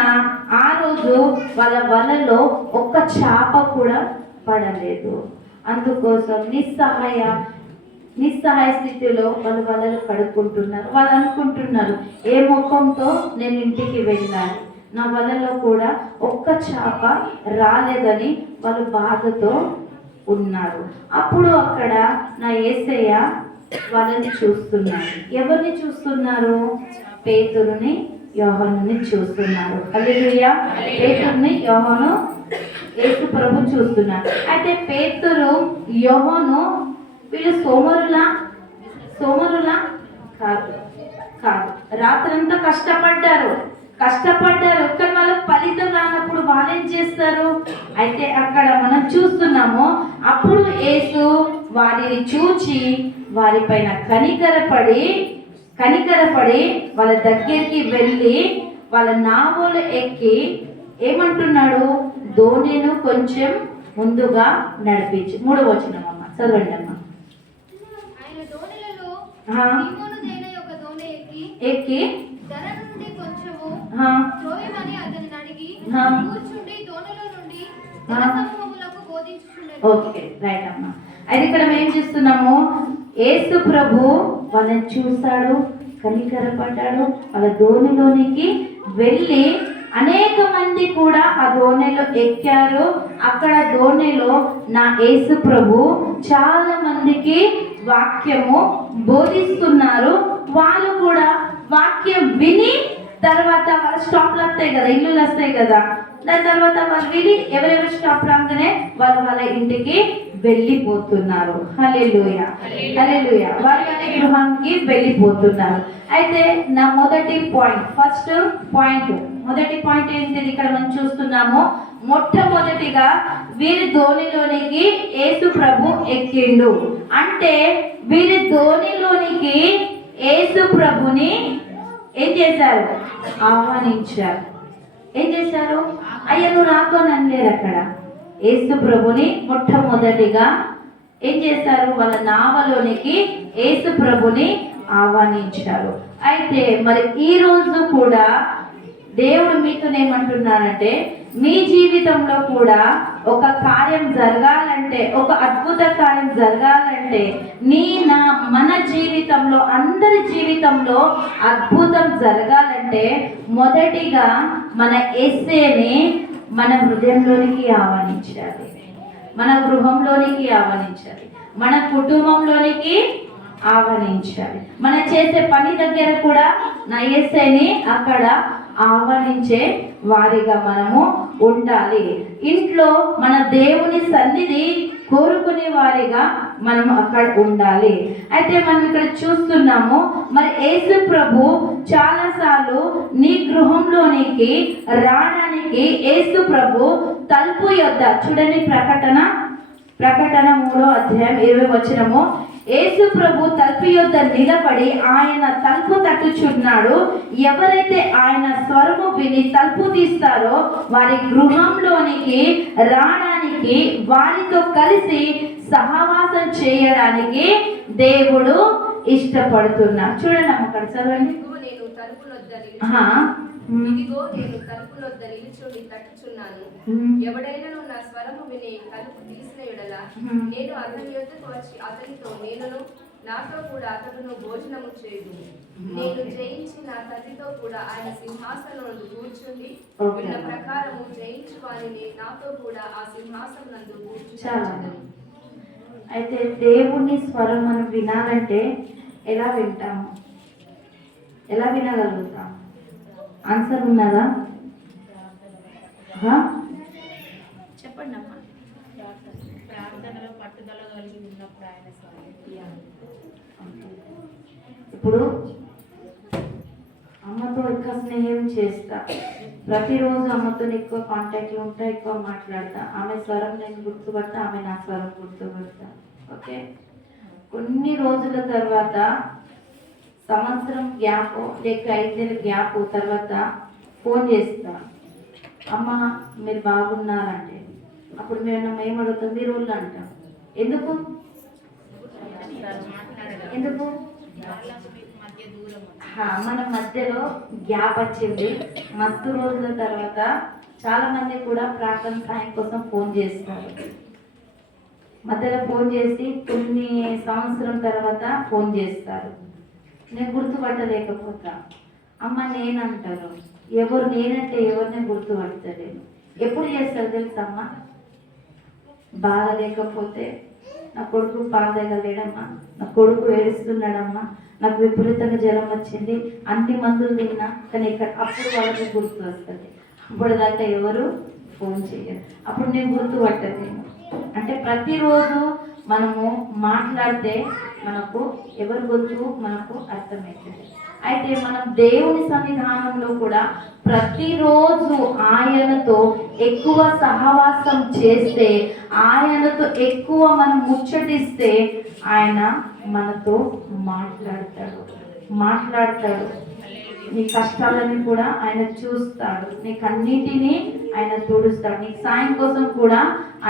ఆ రోజు వాళ్ళ వలలో ఒక్క చేప కూడా పడలేదు. అందుకోసం నిస్సహాయ స్థితిలో వాళ్ళు వలలు కడుక్కుంటున్నారు. వాళ్ళు అనుకుంటున్నారు, ఏ ముఖంతో నేను ఇంటికి వెళ్ళాలి, నా వలలో కూడా ఒక్క చేప రాలేదని వాళ్ళు బాధతో ఉన్నారు. అప్పుడు అక్కడ నా యేసయ్య వాళ్ళని చూస్తున్నారు. ఎవరిని చూస్తున్నారు? పేతురుని, యోహానుని చూస్తున్నారు. హల్లెలూయా. పేతురుని, యోహాను, యేసు ప్రభు చూస్తున్నారు. అయితే పేతురు, యోహాను వీళ్ళు సోమరులా కాదు. రాత్రంతా కష్టపడ్డారు. కానీ వాళ్ళకి ఫలితం రానప్పుడు వాళ్ళు ఏం చేస్తారు? అయితే అక్కడ మనం చూస్తున్నాము, అప్పుడు యేసు వారిని చూచి వారిపైన కనికరపడి వాళ్ళ దగ్గరికి వెళ్ళి వాళ్ళ నావోలు ఎక్కి ఏమంటున్నాడు? దోణిను కొంచెం ముందుగా నడిపించి. 3వ వచనం అమ్మ, చదవండి అమ్మ. ఆయన దోణిలలో ఆ. సీమోనుదైన ఒక దోణి ఎక్కి ధర నుండి కొంచెము ఆ, త్రోయమని అతనిని అడిగి ఆ. కూర్చుండి దోణిలో నుండి ఆ. జనసమూహములకు బోధించుచుండెను. ఓకే, రైట్ అమ్మా. అయితే ఇక్కడ మేము చూస్తున్నాము, యేసు ప్రభు వాళ్ళని చూశాడు, కనికరపడ్డాడు, వాళ్ళ దోణిలోనికి వెళ్ళి అనేక మంది కూడా ఆ దోణిలో ఎక్కారు. అక్కడ దోణిలో నా యేసు ప్రభు చాలా మందికి వాక్యము బోధిస్తున్నారు. వాళ్ళు కూడా వాక్యం విని తర్వాత వాళ్ళ స్టాప్లు వస్తాయి కదా, ఇల్లులు వస్తాయి కదా, దాని తర్వాత వాళ్ళు విని ఎవరెవరు స్టాప్ రాగానే వాళ్ళ ఇంటికి వెళ్ళిపోతున్నారు. హల్లెలూయా, హల్లెలూయా. వాళ్ళ గృహానికి వెళ్ళిపోతున్నారు. అయితే నా ఫస్ట్ పాయింట్ ఏంటిది? ఇక్కడ మనం చూస్తున్నాము, మొట్టమొదటిగా వీరి దోణిలోనికి యేసు ప్రభు ఎక్కిండు. అంటే వీరి దోణిలోనికి యేసు ప్రభుని ఏం చేశారు? ఆహ్వానించారు. ఏం చేశారు? అయ్యా నువ్వు రాకొని అనలేరు. అక్కడ యేసు ప్రభుని మొట్టమొదటిగా ఏం చేశారు? వాళ్ళ నావలోనికి యేసు ప్రభుని ఆహ్వానించారు. అయితే మరి ఈ రోజు కూడా దేవుడు మీతోనేమంటున్నాడంటే, మీ జీవితంలో కూడా ఒక కార్యం జరగాలంటే, ఒక అద్భుత కార్యం జరగాలంటే, మన జీవితంలో, అందరి జీవితంలో అద్భుతం జరగాలంటే మొదటిగా మన యేసుని మన హృదయంలోనికి ఆహ్వానించాలి, మన గృహంలోనికి ఆహ్వానించాలి, మన కుటుంబంలోనికి ఆహ్వానించాలి. మన చేసే పని దగ్గర కూడా నా యేసుని అక్కడ ఆహ్వానించే వారిగా మనము ఉండాలి. ఇంట్లో మన దేవుని సన్నిధి కోరుకునే వారిగా మనం అక్కడ ఉండాలి. అయితే మనం ఇక్కడ చూస్తున్నాము, మరి యేసు ప్రభు చాలాసార్లు నీ గృహంలోనికి రావడానికి యేసు ప్రభు తలుపు యొద్ద, చూడండి ప్రకటన 3వ అధ్యాయం 20వ వచనము, యేసు ప్రభు తలుపు యొద్ద నిలబడి ఆయన తలుపు తట్టుచున్నాడు. ఎవరైతే ఆయన స్వరము విని తలుపు తీస్తారో వారి గృహంలోనికి రావడానికి, వారితో కలిసి సహవాసం చేయడానికి దేవుడు ఇష్టపడుతున్నాడు. చూడండి అమ్మ, అక్కడ చదవండి. ఇదిగో నేను తలుపునొద్ద నిలుచుండి తట్టుచున్నాను. ఎవడైనను నా స్వరము విని తలుపు తీసిన యెడల నేను అతని యొద్దకు వచ్చి అతనితో నేనును నాతో కూడా అతడును భోజనము చేయుదుము. నేను జయించి నా తండ్రితో కూడా ఆయన సింహాసనమునందు కూర్చుండి విన్న ప్రకారము జయించు వారిని నాతో కూడా ఆ సింహాసనమునందు కూర్చుంటాను. అయితే దేవుని స్వరం మనం వినాలంటే ఎలా వింటాము? ఎలా వినగలుగుతాం? ఆన్సర్ ఉన్నదా? చెప్పండి అమ్మా. ప్రార్థనలో పట్టుదల కలిగి ఉన్నప్పుడు ఆయన ఇప్పుడు అమ్మతో ఎక్కువ స్నేహం చేస్తా, ప్రతిరోజు అమ్మతో ఎక్కువ కాంటాక్ట్లో ఉంటా, ఎక్కువ మాట్లాడతా, ఆమె స్వరం నేను గుర్తుపడతా, ఆమె నా స్వరం గుర్తుపడతా. ఓకే, కొన్ని రోజుల తర్వాత, సంవత్సరం గ్యాప్ లేక 5 నెలల గ్యాప్ తర్వాత ఫోన్ చేస్తా, అమ్మ మీరు బాగున్నారంటే, అప్పుడు మేము ఏమడుగుతాం? మీరు వాళ్ళు అంటాం. ఎందుకు? మన మధ్యలో గ్యాప్ వచ్చింది. మస్తు రోజుల తర్వాత చాలా మంది కూడా ప్రార్థన సాయం కోసం ఫోన్ చేస్తారు. మధ్యలో ఫోన్ చేసి కొన్ని సంవత్సరం తర్వాత ఫోన్ చేస్తారు. నేను గుర్తుపట్టలేకపోతా, అమ్మ నేనంటారు. ఎవరు నేనంటే ఎవరిని గుర్తుపడతలేను. ఎప్పుడు చేస్తారు తెలుసమ్మా? బాధ లేకపోతే నా కొడుకు పాలు తాగలేడమ్మా, నా కొడుకు ఏడుస్తున్నాడమ్మా, నాకు విపరీతంగా జ్వరం వచ్చింది, అన్ని మందులు తిన్నా, కానీ ఇక్కడ అప్పుడు వాళ్ళకి గుర్తు వస్తుంది. అప్పుడు దాకా ఎవరు ఫోన్ చేయరు, అప్పుడు నేను గుర్తుపట్టను. అంటే ప్రతిరోజు మనము మాట్లాడితే మనకు ఎవరి గుర్తు మనకు అర్థమవుతుంది. అయితే మనం దేవుని సన్నిధానంలో కూడా ప్రతిరోజు ఆయనతో ఎక్కువ సహవాసం చేస్తే, ఆయనతో ఎక్కువ మనం ముచ్చటిస్తే ఆయన మనతో మాట్లాడతాడు. నీ కష్టాలని కూడా ఆయన చూస్తాడు, నీకన్నిటినీ ఆయన తోడుస్తాడు, నీ సాయం కోసం కూడా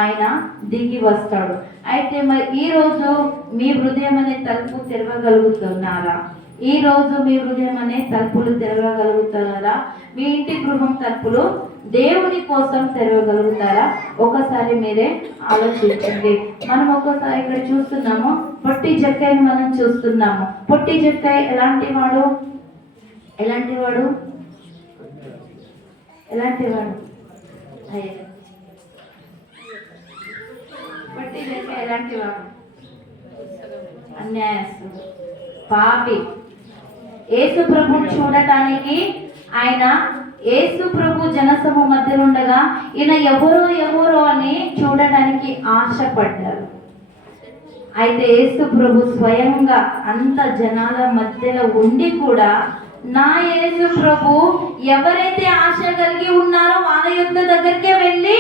ఆయన దిగి వస్తాడు. అయితే మరి ఈరోజు మీ హృదయం అనే తలుపు తెరవగలుగుతున్నారా? ఈరోజు మీ హృదయం అనే తలుపులు తెరవగలుగుతున్నారా? మీ ఇంటి గృహం తలుపులు దేవుని కోసం తెరవగలుగుతారా? ఒకసారి మీరే ఆలోచించండి. మనం ఒక్కసారి ఇక్కడ చూస్తున్నాము, పొట్టి జక్కయ్యని మనం చూస్తున్నాము. పొట్టి జక్కయ్య ఎలాంటి వాడు? పొట్టి జక్కయ్య ఎలాంటి వాడు? అన్యాయస్తుడు, పాపి. యేసు ప్రభుని చూడటానికి ఆయన యేసు ప్రభు జనసమూహం మధ్యలో ఉండగా ఈయన ఎవరో అని చూడటానికి ఆశపడ్డారు. అయితే యేసు ప్రభు స్వయంగా అంత జనాల మధ్యలో ఉండి కూడా నా యేసు ప్రభు ఎవరైతే ఆశ కలిగి ఉన్నారో వాళ్ళ యొక్క దగ్గరికే వెళ్ళి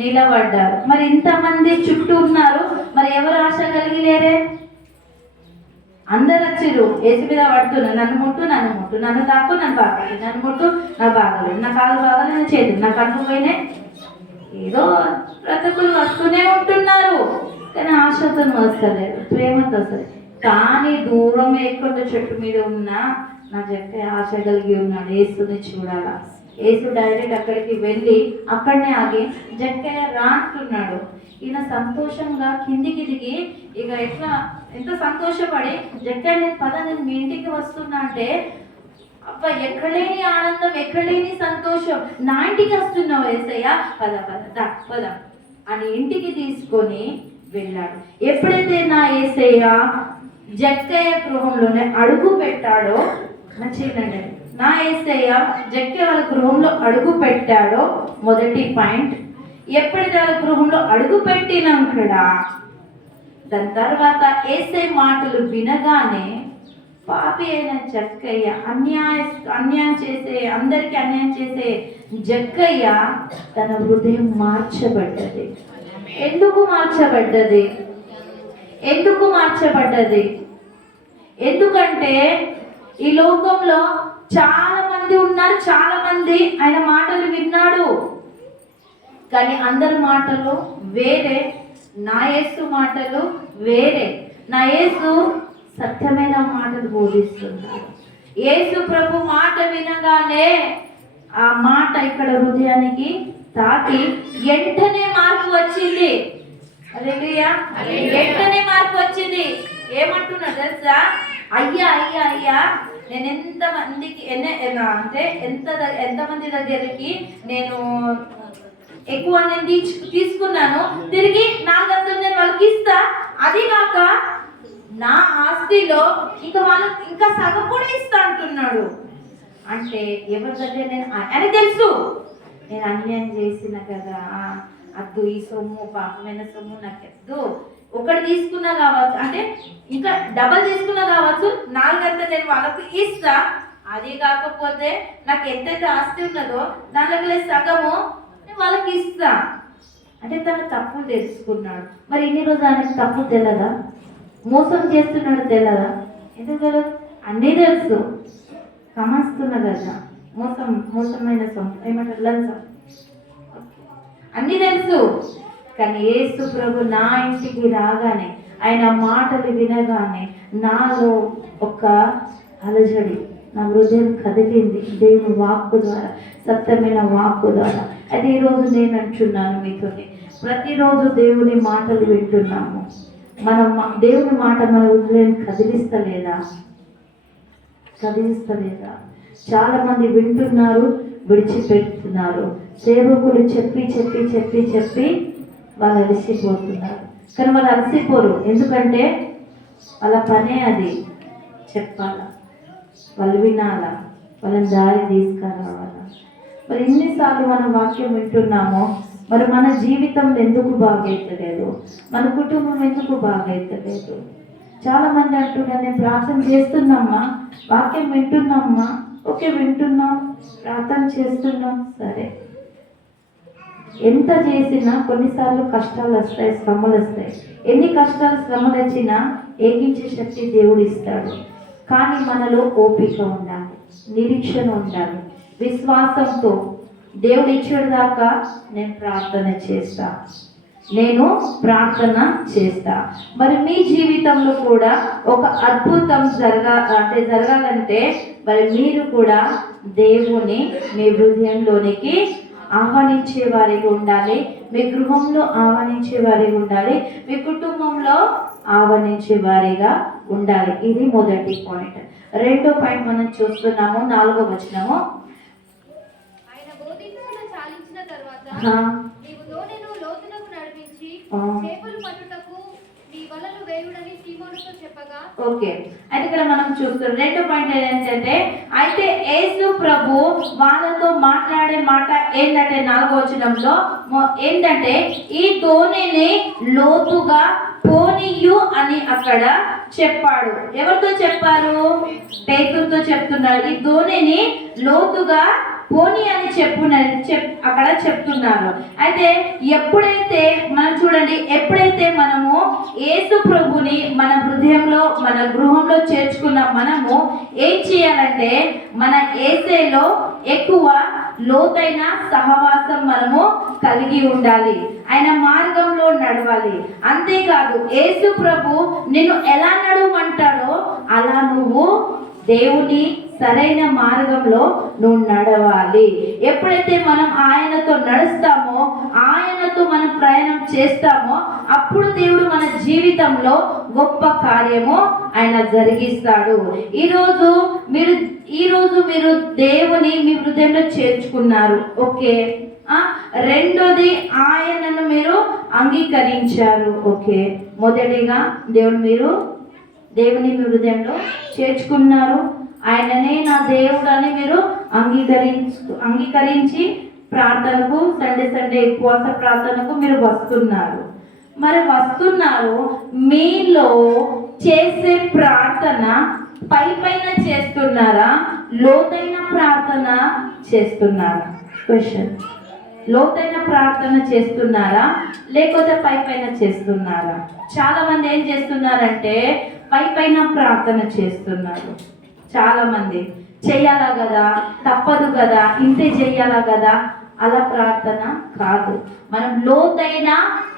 నిలబడ్డారు. మరి ఇంతమంది చుట్టూ ఉన్నారు, మరి ఎవరు ఆశ కలిగి లేరే? అందరు వచ్చిర్రు, యేసు మీద పడుతున్నారు, నన్ను ముట్టు, నన్ను తాకు, నన్ను బాగాలి, నన్ను ముట్టు, నాకు బాగాలేదు, నా కాలు బాగాలి, నా చేతులు, నా కళ్ళు పోయినాయి. ఏదో బ్రతుకులు వస్తూనే ఉంటున్నారు, కానీ ఆశతో వస్తలేదు, ప్రేమతో వస్తుంది. కానీ దూరం ఎక్కడ చెట్టు మీద ఉన్నా నా జక్కయ్య ఆశ కలిగి ఉన్నాడు, యేసుని చూడాలా. యేసు డైరెక్ట్ అక్కడికి వెళ్ళి అక్కడనే ఆగి జక్కయ్య రా అంటున్నాడు. ఈయన సంతోషంగా కిందికి దిగి ఇక ఎంత సంతోషపడి జక్కయ్య నేను మీ ఇంటికి వస్తున్నా అంటే, అబ్బా ఎక్కడలేని ఆనందం, ఎక్కడలేని సంతోషం, నా ఇంటికి వస్తున్నావు యేసయ్య, పద అని ఇంటికి తీసుకొని వెళ్ళాడు. ఎప్పుడైతే నా యేసయ్య జక్కయ్య గృహంలోనే అడుగు పెట్టాడో, మంచిదండి, నా యేసయ్య జక్కయ్య వాళ్ళ గృహంలో అడుగు పెట్టాడో మొదటి పాయింట్. ఎప్పుడైతే వాళ్ళ గృహంలో అడుగు పెట్టినాక దాని తర్వాత యేసయ్య మాటలు వినగానే పాపి అయిన జక్కయ్య, అన్యాయం చేసే, అందరికీ అన్యాయం చేసే జక్కయ్య తన హృదయం మార్చబడ్డది. ఎందుకు మార్చబడ్డది? ఎందుకంటే ఈ లోకంలో చాలా మంది ఉన్నారు, చాలా మంది ఆయన మాటలు విన్నాడు, కానీ అందరి మాటలు వేరే, నా యేసు మాటలు వేరే. నా యేసు సత్యమైన మాటలు బోధిస్తున్నారు. యేసు ప్రభు మాట వినగానే ఆ మాట ఇక్కడ హృదయానికి తాకి వెంటనే మార్పు వచ్చింది. హల్లెలూయా, వెంటనే మార్పు వచ్చింది. ఏమంటున్నాడు తెలుసా? అయ్యా నేను ఎంతమంది దగ్గరికి నేను ఎక్కువ తీసుకున్నాను, తిరిగి 400 నేను వాళ్ళకి ఇస్తా, అది కాక నా ఆస్తిలో ఇంకా సగం కూడా ఇస్తా అంటున్నాడు. అంటే ఎవరి దగ్గర అని తెలుసు, నేను అన్యాయం చేసిన కదా, అద్దు ఈ సొమ్ము, పాపమైన సొమ్ము నాకెద్దు, ఒకటి తీసుకున్నా కావచ్చు, అంటే ఇంకా డబల్ తీసుకున్నా కావచ్చు, 400 నేను వాళ్ళకు ఇస్తా, అది కాకపోతే నాకు ఎంతైతే ఆస్తి ఉన్నదో దాంట్లో సగము నేను వాళ్ళకి ఇస్తా. అంటే తన తప్పులు తెలుసుకున్నాడు. మరి ఇన్ని రోజులు ఆయనకు తప్పులు తెలియదా? మోసం చేస్తున్నాడు తెలియదా? ఎందుకు తెలియదు? అన్నీ తెలుసు, కమస్తున్నా కదా, మోసమైన ఏమంటారు, లంచం, అన్నీ తెలుసు. కానీ యేసు ప్రభు నా ఇంటికి రాగానే, ఆయన మాటలు వినగానే నాలో ఒక అలజడి, నా హృదయం కదిలింది దేవుని వాక్కు ద్వారా, సత్యమైన వాక్కు ద్వారా. అయితే ఈరోజు నేను అంటున్నాను మీతో, ప్రతిరోజు దేవుని మాటలు వింటున్నాము, దేవుని మాట మన హృదయం కదిలిస్తలేదా? చాలా మంది వింటున్నారు, విడిచిపెడుతున్నారు. సేవకులు చెప్పి వాళ్ళు అలసిపోతున్నారు. కానీ వాళ్ళు అలసిపోరు, ఎందుకంటే వాళ్ళ పనే అది. చెప్పాలా, వాళ్ళు వినాలా, వాళ్ళని దారి తీసుకురావాలా. మరి ఎన్నిసార్లు మనం వాక్యం వింటున్నామో, మరి మన జీవితం ఎందుకు బాగైతలేదు, మన కుటుంబం ఎందుకు బాగైతలేదు? చాలా మంది అంటున్నారు, నేను ప్రార్థన చేస్తున్నామ్మా, వాక్యం వింటున్నామ్మా, ఓకే వింటున్నాం, ప్రార్థన చేస్తున్నాం, సరే. ఎంత చేసినా కొన్నిసార్లు కష్టాలు వస్తాయి, శ్రమలు వస్తాయి. ఎన్ని కష్టాలు శ్రమలు వచ్చినా ఏగించే శక్తి దేవుడు ఇస్తాడు. కానీ మనలో ఓపిక ఉండాలి, నిరీక్షణ ఉండాలి, విశ్వాసంతో దేవుడు ఇచ్చేదాకా దాకా నేను ప్రార్థన చేస్తా, నేను ప్రార్థన చేస్తా. మరి మీ జీవితంలో కూడా ఒక అద్భుతం జరగాలంటే మరి మీరు కూడా దేవుని మీ హృదయంలోనికి ఆహ్వానించే వారిగా ఉండాలి, మీ గృహంలో ఆహ్వానించే వారిగా ఉండాలి, మీ కుటుంబంలో ఆహ్వానించే వారిగా ఉండాలి. ఇది మొదటి పాయింట్. రెండో పాయింట్ మనం చూస్తున్నాము, 4వ వచనము. ఆయన బోధించుట చాలించిన తర్వాత ఆ. నీవు దోణిను లోతునకు నడిపించి ఆ. చేపలు పట్టుటకు నీ వలలు వేయుడని సీమోనుతో చెప్పగా, ఓకే, అయితే ఇక్కడ మనం చూస్తున్నాం రెండో పాయింట్ ఏంటంటే, అయితే యేసు ప్రభు వాళ్ళతో మాట్లాడే మాట ఏంటంటే 4వ వచనంలో ఏంటంటే, ఈ దోణిని లోతుగా పోనీయు అని అక్కడ చెప్పాడు. ఎవరితో చెప్పారు? పేతురుతో చెప్తున్నారు. ఈ దోణిని లోతుగా పోనీ అని అక్కడ చెప్తున్నారు. అయితే ఎప్పుడైతే మనం చూడండి, ఎప్పుడైతే మనము యేసు ప్రభుని మన హృదయంలో మన గృహంలో చేర్చుకున్న మనము ఏం చేయాలంటే, మన యేసేలో ఎక్కువ లోతైన సహవాసం మనము కలిగి ఉండాలి, ఆయన మార్గంలో నడవాలి. అంతేకాదు యేసు ప్రభు నిన్ను ఎలా నడవమంటాడో అలా నువ్వు దేవుని సరైన మార్గంలో నువ్వు నడవాలి. ఎప్పుడైతే మనం ఆయనతో నడుస్తామో, ఆయనతో మనం ప్రయాణం చేస్తామో, అప్పుడు దేవుడు మన జీవితంలో గొప్ప కార్యము ఆయన జరిగిస్తాడు. ఈరోజు మీరు దేవుని మీ హృదయంలో చేర్చుకున్నారు, ఓకే. రెండోది ఆయనను మీరు అంగీకరించారు, ఓకే. మొదటిగా దేవుని మీ హృదయంలో చేర్చుకున్నారు, ఆయననే నా దేవుడు అని మీరు అంగీకరించి ప్రార్థనకు సండే ఉపవాస ప్రార్థనకు మీరు వస్తున్నారు. మీలో చేసే ప్రార్థన పైన చేస్తున్నారా, లోతైన ప్రార్థన చేస్తున్నారా? క్వశ్చన్, లోతైన ప్రార్థన చేస్తున్నారా లేకపోతే పైన చేస్తున్నారా? చాలా మంది ఏం చేస్తున్నారంటే పైన ప్రార్థన చేస్తున్నారు. చాలా మంది చెయ్యాలా కదా, తప్పదు కదా, ఇంతే చెయ్యాలా కదా, అలా ప్రార్థన కాదు. మనం లోతైన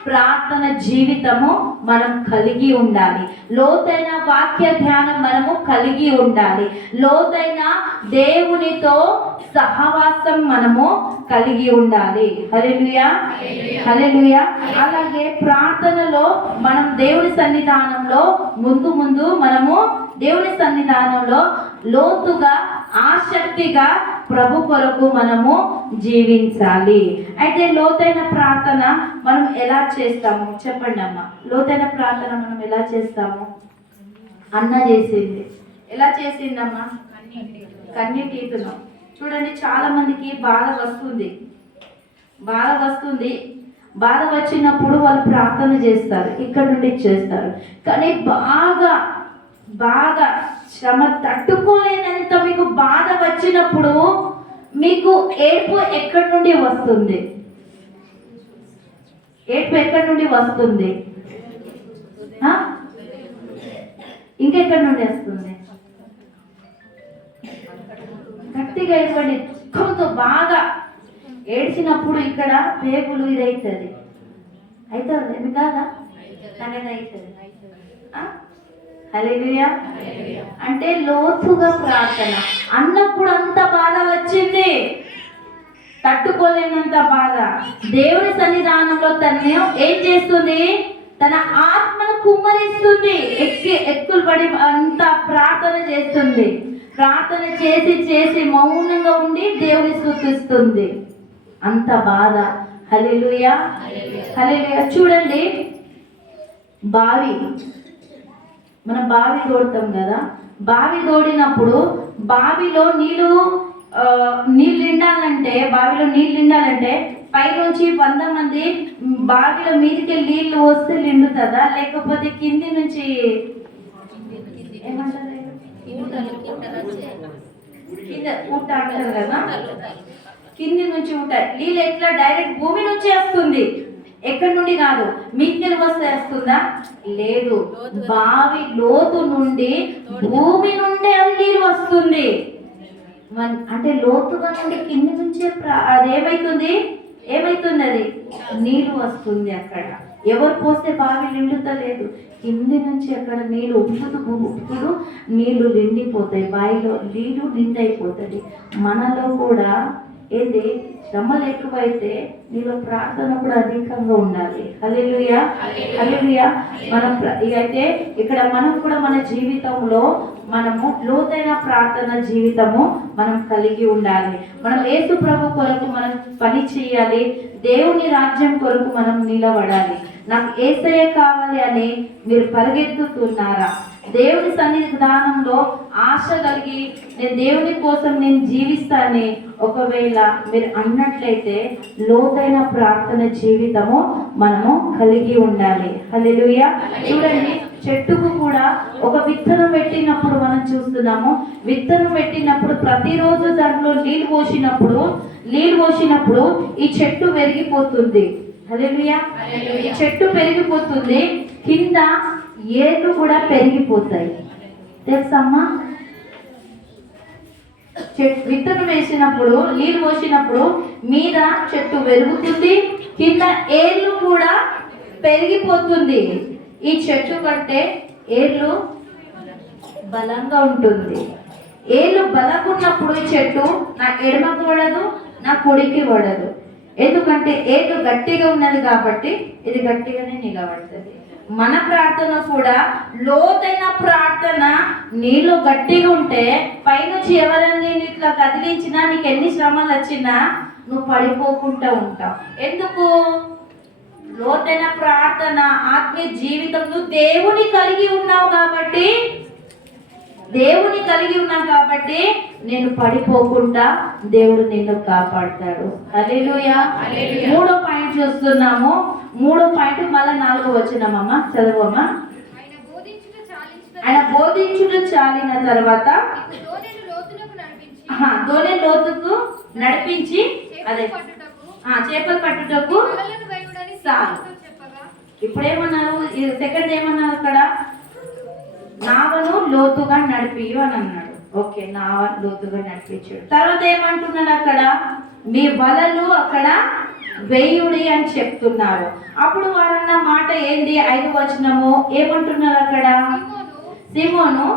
ప్రార్థన జీవితము మనం కలిగి ఉండాలి, లోతైన వాక్య ధ్యానం మనము కలిగి ఉండాలి, లోతైన దేవునితో సహవాసం మనము కలిగి ఉండాలి. హల్లెలూయా, హల్లెలూయా. అలాగే ప్రార్థనలో మనం దేవుని సన్నిధానంలో ముందు మనము దేవుని సన్నిధానంలో లోతుగా ఆసక్తిగా ప్రభు కొరకు మనము జీవించాలి. అయితే లోతైన ప్రార్థన మనం ఎలా చేస్తాము చెప్పండి అమ్మ. లోతైన ప్రార్థన మనం ఎలా చేస్తాము? అన్న చేసింది. ఎలా చేసిందమ్మా? కన్నీటితో. చూడండి, చాలా మందికి బాధ బాధ వచ్చినప్పుడు వాళ్ళు ప్రార్థన చేస్తారు, ఇక్కడ నుండి చేస్తారు. కానీ బాగా శ్రమ తట్టుకోలేనంత మీకు బాధ వచ్చినప్పుడు మీకు ఏడుపు ఎక్కడి నుండి వస్తుంది? ఇంకెక్కడి నుండి వస్తుంది? గట్టిగా ఇవ్వండి. దుఃఖంతో బాగా ఏడ్చినప్పుడు ఇక్కడ పేగులు ఇది అవుతుంది ఏమి కాదా? నాకైతే అవుతుంది. హల్లెలూయా. అంటే లోతుగా ప్రార్థన అన్నప్పుడు అంత బాధ వచ్చింది, తట్టుకోలేనంత బాధ. దేవుని సన్నిధానంలో తను ఏం చేస్తుంది? తన ఆత్మను కుమ్మరిస్తుంది, ఎక్కులు పడి అంత ప్రార్థన చేస్తుంది. ప్రార్థన చేసి మౌనంగా ఉండి దేవుని స్తుతిస్తుంది. అంత బాధ. హల్లెలూయా, హల్లెలూయా. చూడండి, బావి, మనం బావి తోడతాం కదా, బావి తోడినప్పుడు బావిలో నీళ్ళు నిండాలంటే పైనుంచి 100 మంది బావిలో మీదికి నీళ్లు వస్తే నిండుతుందా, లేకపోతే కింది నుంచి ఏమంటారు, కింద ఊట అంటారు కదా, కింది నుంచి ఊట. నీళ్ళు ఎట్లా డైరెక్ట్ భూమి నుంచి వస్తుంది, ఎక్కడి నుండి కాదు, మీదికి వస్తే వస్తుందా? లేదు, బావి లోతు నుండి భూమి నుండి నీరు వస్తుంది. అంటే లోతుగా నుండి కింది నుంచే అది ఏమైతుంది అది నీరు వస్తుంది. అక్కడ ఎవరు పోస్తే బావి నిండుతలేదు, కింది నుంచి అక్కడ నీళ్ళు ఉప్పుడు నీళ్లు నిండిపోతాయి, బావిలో నీళ్ళు నిండైపోతుంది. మనలో కూడా ఏంది, శ్రమలు ఎక్కువైతే నీలో ప్రార్థన కూడా అధికంగా ఉండాలి. హల్లెలూయా, హల్లెలూయా. అయితే ఇక్కడ మనం కూడా మన జీవితంలో మనము లోతైన ప్రార్థన జీవితము మనం కలిగి ఉండాలి. మనం యేసు ప్రభు కొరకు మనం పని చేయాలి, దేవుని రాజ్యం కొరకు మనం నిలబడాలి. నాకు యేసయ్య కావాలి అని మీరు పరిగెత్తుతున్నారా? దేవుని సన్నిధానంలో ఆశ కలిగి నేను దేవుని కోసం నేను జీవిస్తానని ఒకవేళ మీరు అన్నట్లయితే లోతైన ప్రార్థన జీవితము మనము కలిగి ఉండాలి. హల్లెలూయా. చూడండి, చెట్టుకు కూడా ఒక విత్తనం పెట్టినప్పుడు మనం చూస్తున్నాము, విత్తనం పెట్టినప్పుడు ప్రతిరోజు దాంట్లో నీళ్ళు పోసినప్పుడు ఈ చెట్టు పెరిగిపోతుంది. హల్లెలూయా. ఈ చెట్టు పెరిగిపోతుంది, కింద ఏర్లు కూడా పెరిగిపోతాయి. తెలుసమ్మా, విత్తనం వేసినప్పుడు నీళ్ళు పోసినప్పుడు మీద చెట్టు పెరుగుతుంది, కింద ఏర్లు కూడా పెరిగిపోతుంది. ఈ చెట్టు కంటే ఏర్లు బలంగా ఉంటుంది. ఏర్లు బలంగా ఉన్నప్పుడు ఈ చెట్టు నా ఎడమకు పడదు, నా కుడికి పడదు. ఎందుకంటే ఏర్లు గట్టిగా ఉన్నది కాబట్టి ఇది గట్టిగానే నిలబడుతుంది. మన ప్రార్థన కూడా లోతైన ప్రార్థన, నీళ్ళు గట్టిగా ఉంటే పైనుంచి ఎవరన్నీ ఇట్లా కదిలించినా, నీకు ఎన్ని శ్రమలు వచ్చినా నువ్వు పడిపోకుండా ఉంటావు. ఎందుకు? లోతైన ప్రార్థన, ఆత్మీయ జీవితం, నువ్వు దేవుని కలిగి ఉన్నావు కాబట్టి నేను పడిపోకుండా దేవుడు నిన్ను కాపాడతాడు. హల్లెలూయా. మూడో పాయింట్ చూస్తున్నాము. మూడో పాయింట్ మళ్ళా 4వ వచనమమ్మ, చదవమ్మా. ఆయన బోధించుట చాలిన తర్వాత దోణి లోతుకు నడిపించి అదే చేపలు పట్టుటకు చాలు. ఇప్పుడు ఏమన్నారు, సెకండ్ ఏమన్నారు అక్కడ, నావను లోతుగా నడిపియు అని అన్నాడు. ఓకే, నావ లోతుగా నడిపించాడు. తర్వాత ఏమంటున్నాడు అక్కడ, మీ వలలు అక్కడ వేయుడి అని చెప్తున్నారు. అప్పుడు వారన్న మాట ఏంది, 5వ వచనము ఏమంటున్నారు అక్కడ, సీమోను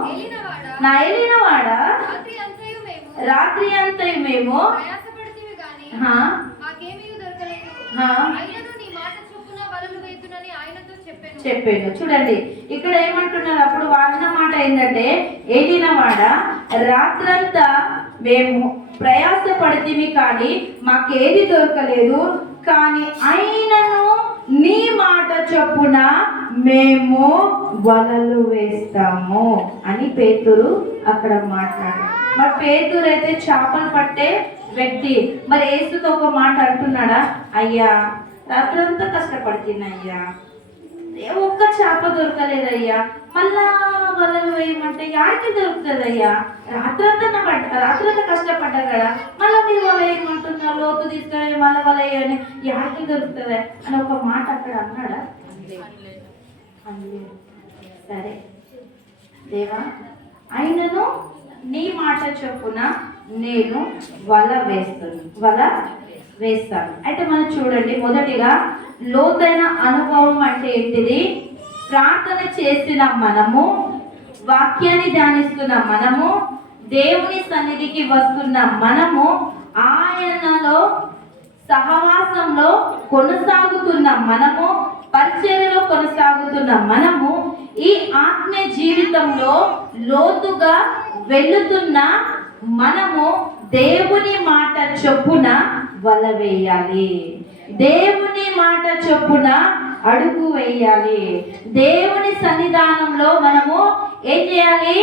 నా ఏలినవాడా, రాత్రి అంతయు మేము చెప్పాను. చూడండి, ఇక్కడ ఏమంటున్నారు, అప్పుడు వాడిన మాట ఏంటంటే, ఏలినవాడ రాత్రంతా మేము ప్రయాసపడితిమి కానీ మాకేది దొరకలేదు, కానీ అయినను నీ మాట చొప్పున మేము వలలు వేస్తాము అని పేతురు అక్కడ మాట్లాడారు. మరి పేతురు అయితే చేపలు పట్టే వ్యక్తి, మరి యేసుతో ఒక మాట అంటున్నాడా, అయ్యా రాత్రంతా కష్టపడుతున్నాయ్యా, ఒక్క చేప దొరకలేదయ్యా, మళ్ళా వలలు వేయమంటే యాడికి దొరుకుతుందయ్యా, రాత్రంతా కష్టపడ్డా కదా, మళ్ళీ మీరు వల వేయమంటున్నా, లోతు తీసుకొని మళ్ళీ వల వేయని యాడికి దొరుకుతుంది అని ఒక మాట అక్కడ అన్నాడా? సరే దేవా, అయినను నీ మాట చొప్పున నేను వల వేస్తాను. అయితే మనం చూడండి, మొదటిగా లోతైన అనుభవం అంటే ఏంటిది? ప్రార్థన చేసిన మనము, వాక్యాన్ని ధ్యానిస్తున్న మనము, దేవుని సన్నిధికి వస్తున్న మనము, ఆయనలో సహవాసంలో కొనసాగుతున్న మనము, పరిచర్యలో కొనసాగుతున్న మనము, ఈ ఆత్మీయ జీవితంలో లోతుగా వెళ్ళుతున్న మనము దేవుని మాట చొప్పున వల వేయాలి. దేవుని మాట చొప్పున అడుగు వేయాలి. దేవుని సన్నిధానంలో మనము ఏం చేయాలి?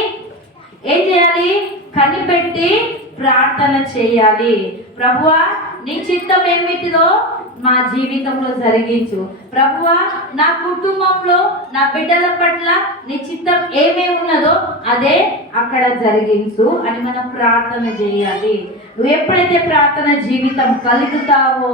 కనిపెట్టి ప్రార్థన చేయాలి. ప్రభువా, నీ చిత్తం ఏమిటిదో మా జీవితంలో జరిగించు. ప్రభువా, నా కుటుంబంలో నా బిడ్డల పట్ల నీ చిత్తం ఏమేమి ఉన్నదో అదే అక్కడ జరిగించు అని మనం ప్రార్థన చేయాలి. నువ్వు ఎప్పుడైతే ప్రార్థన జీవితం కలుగుతావో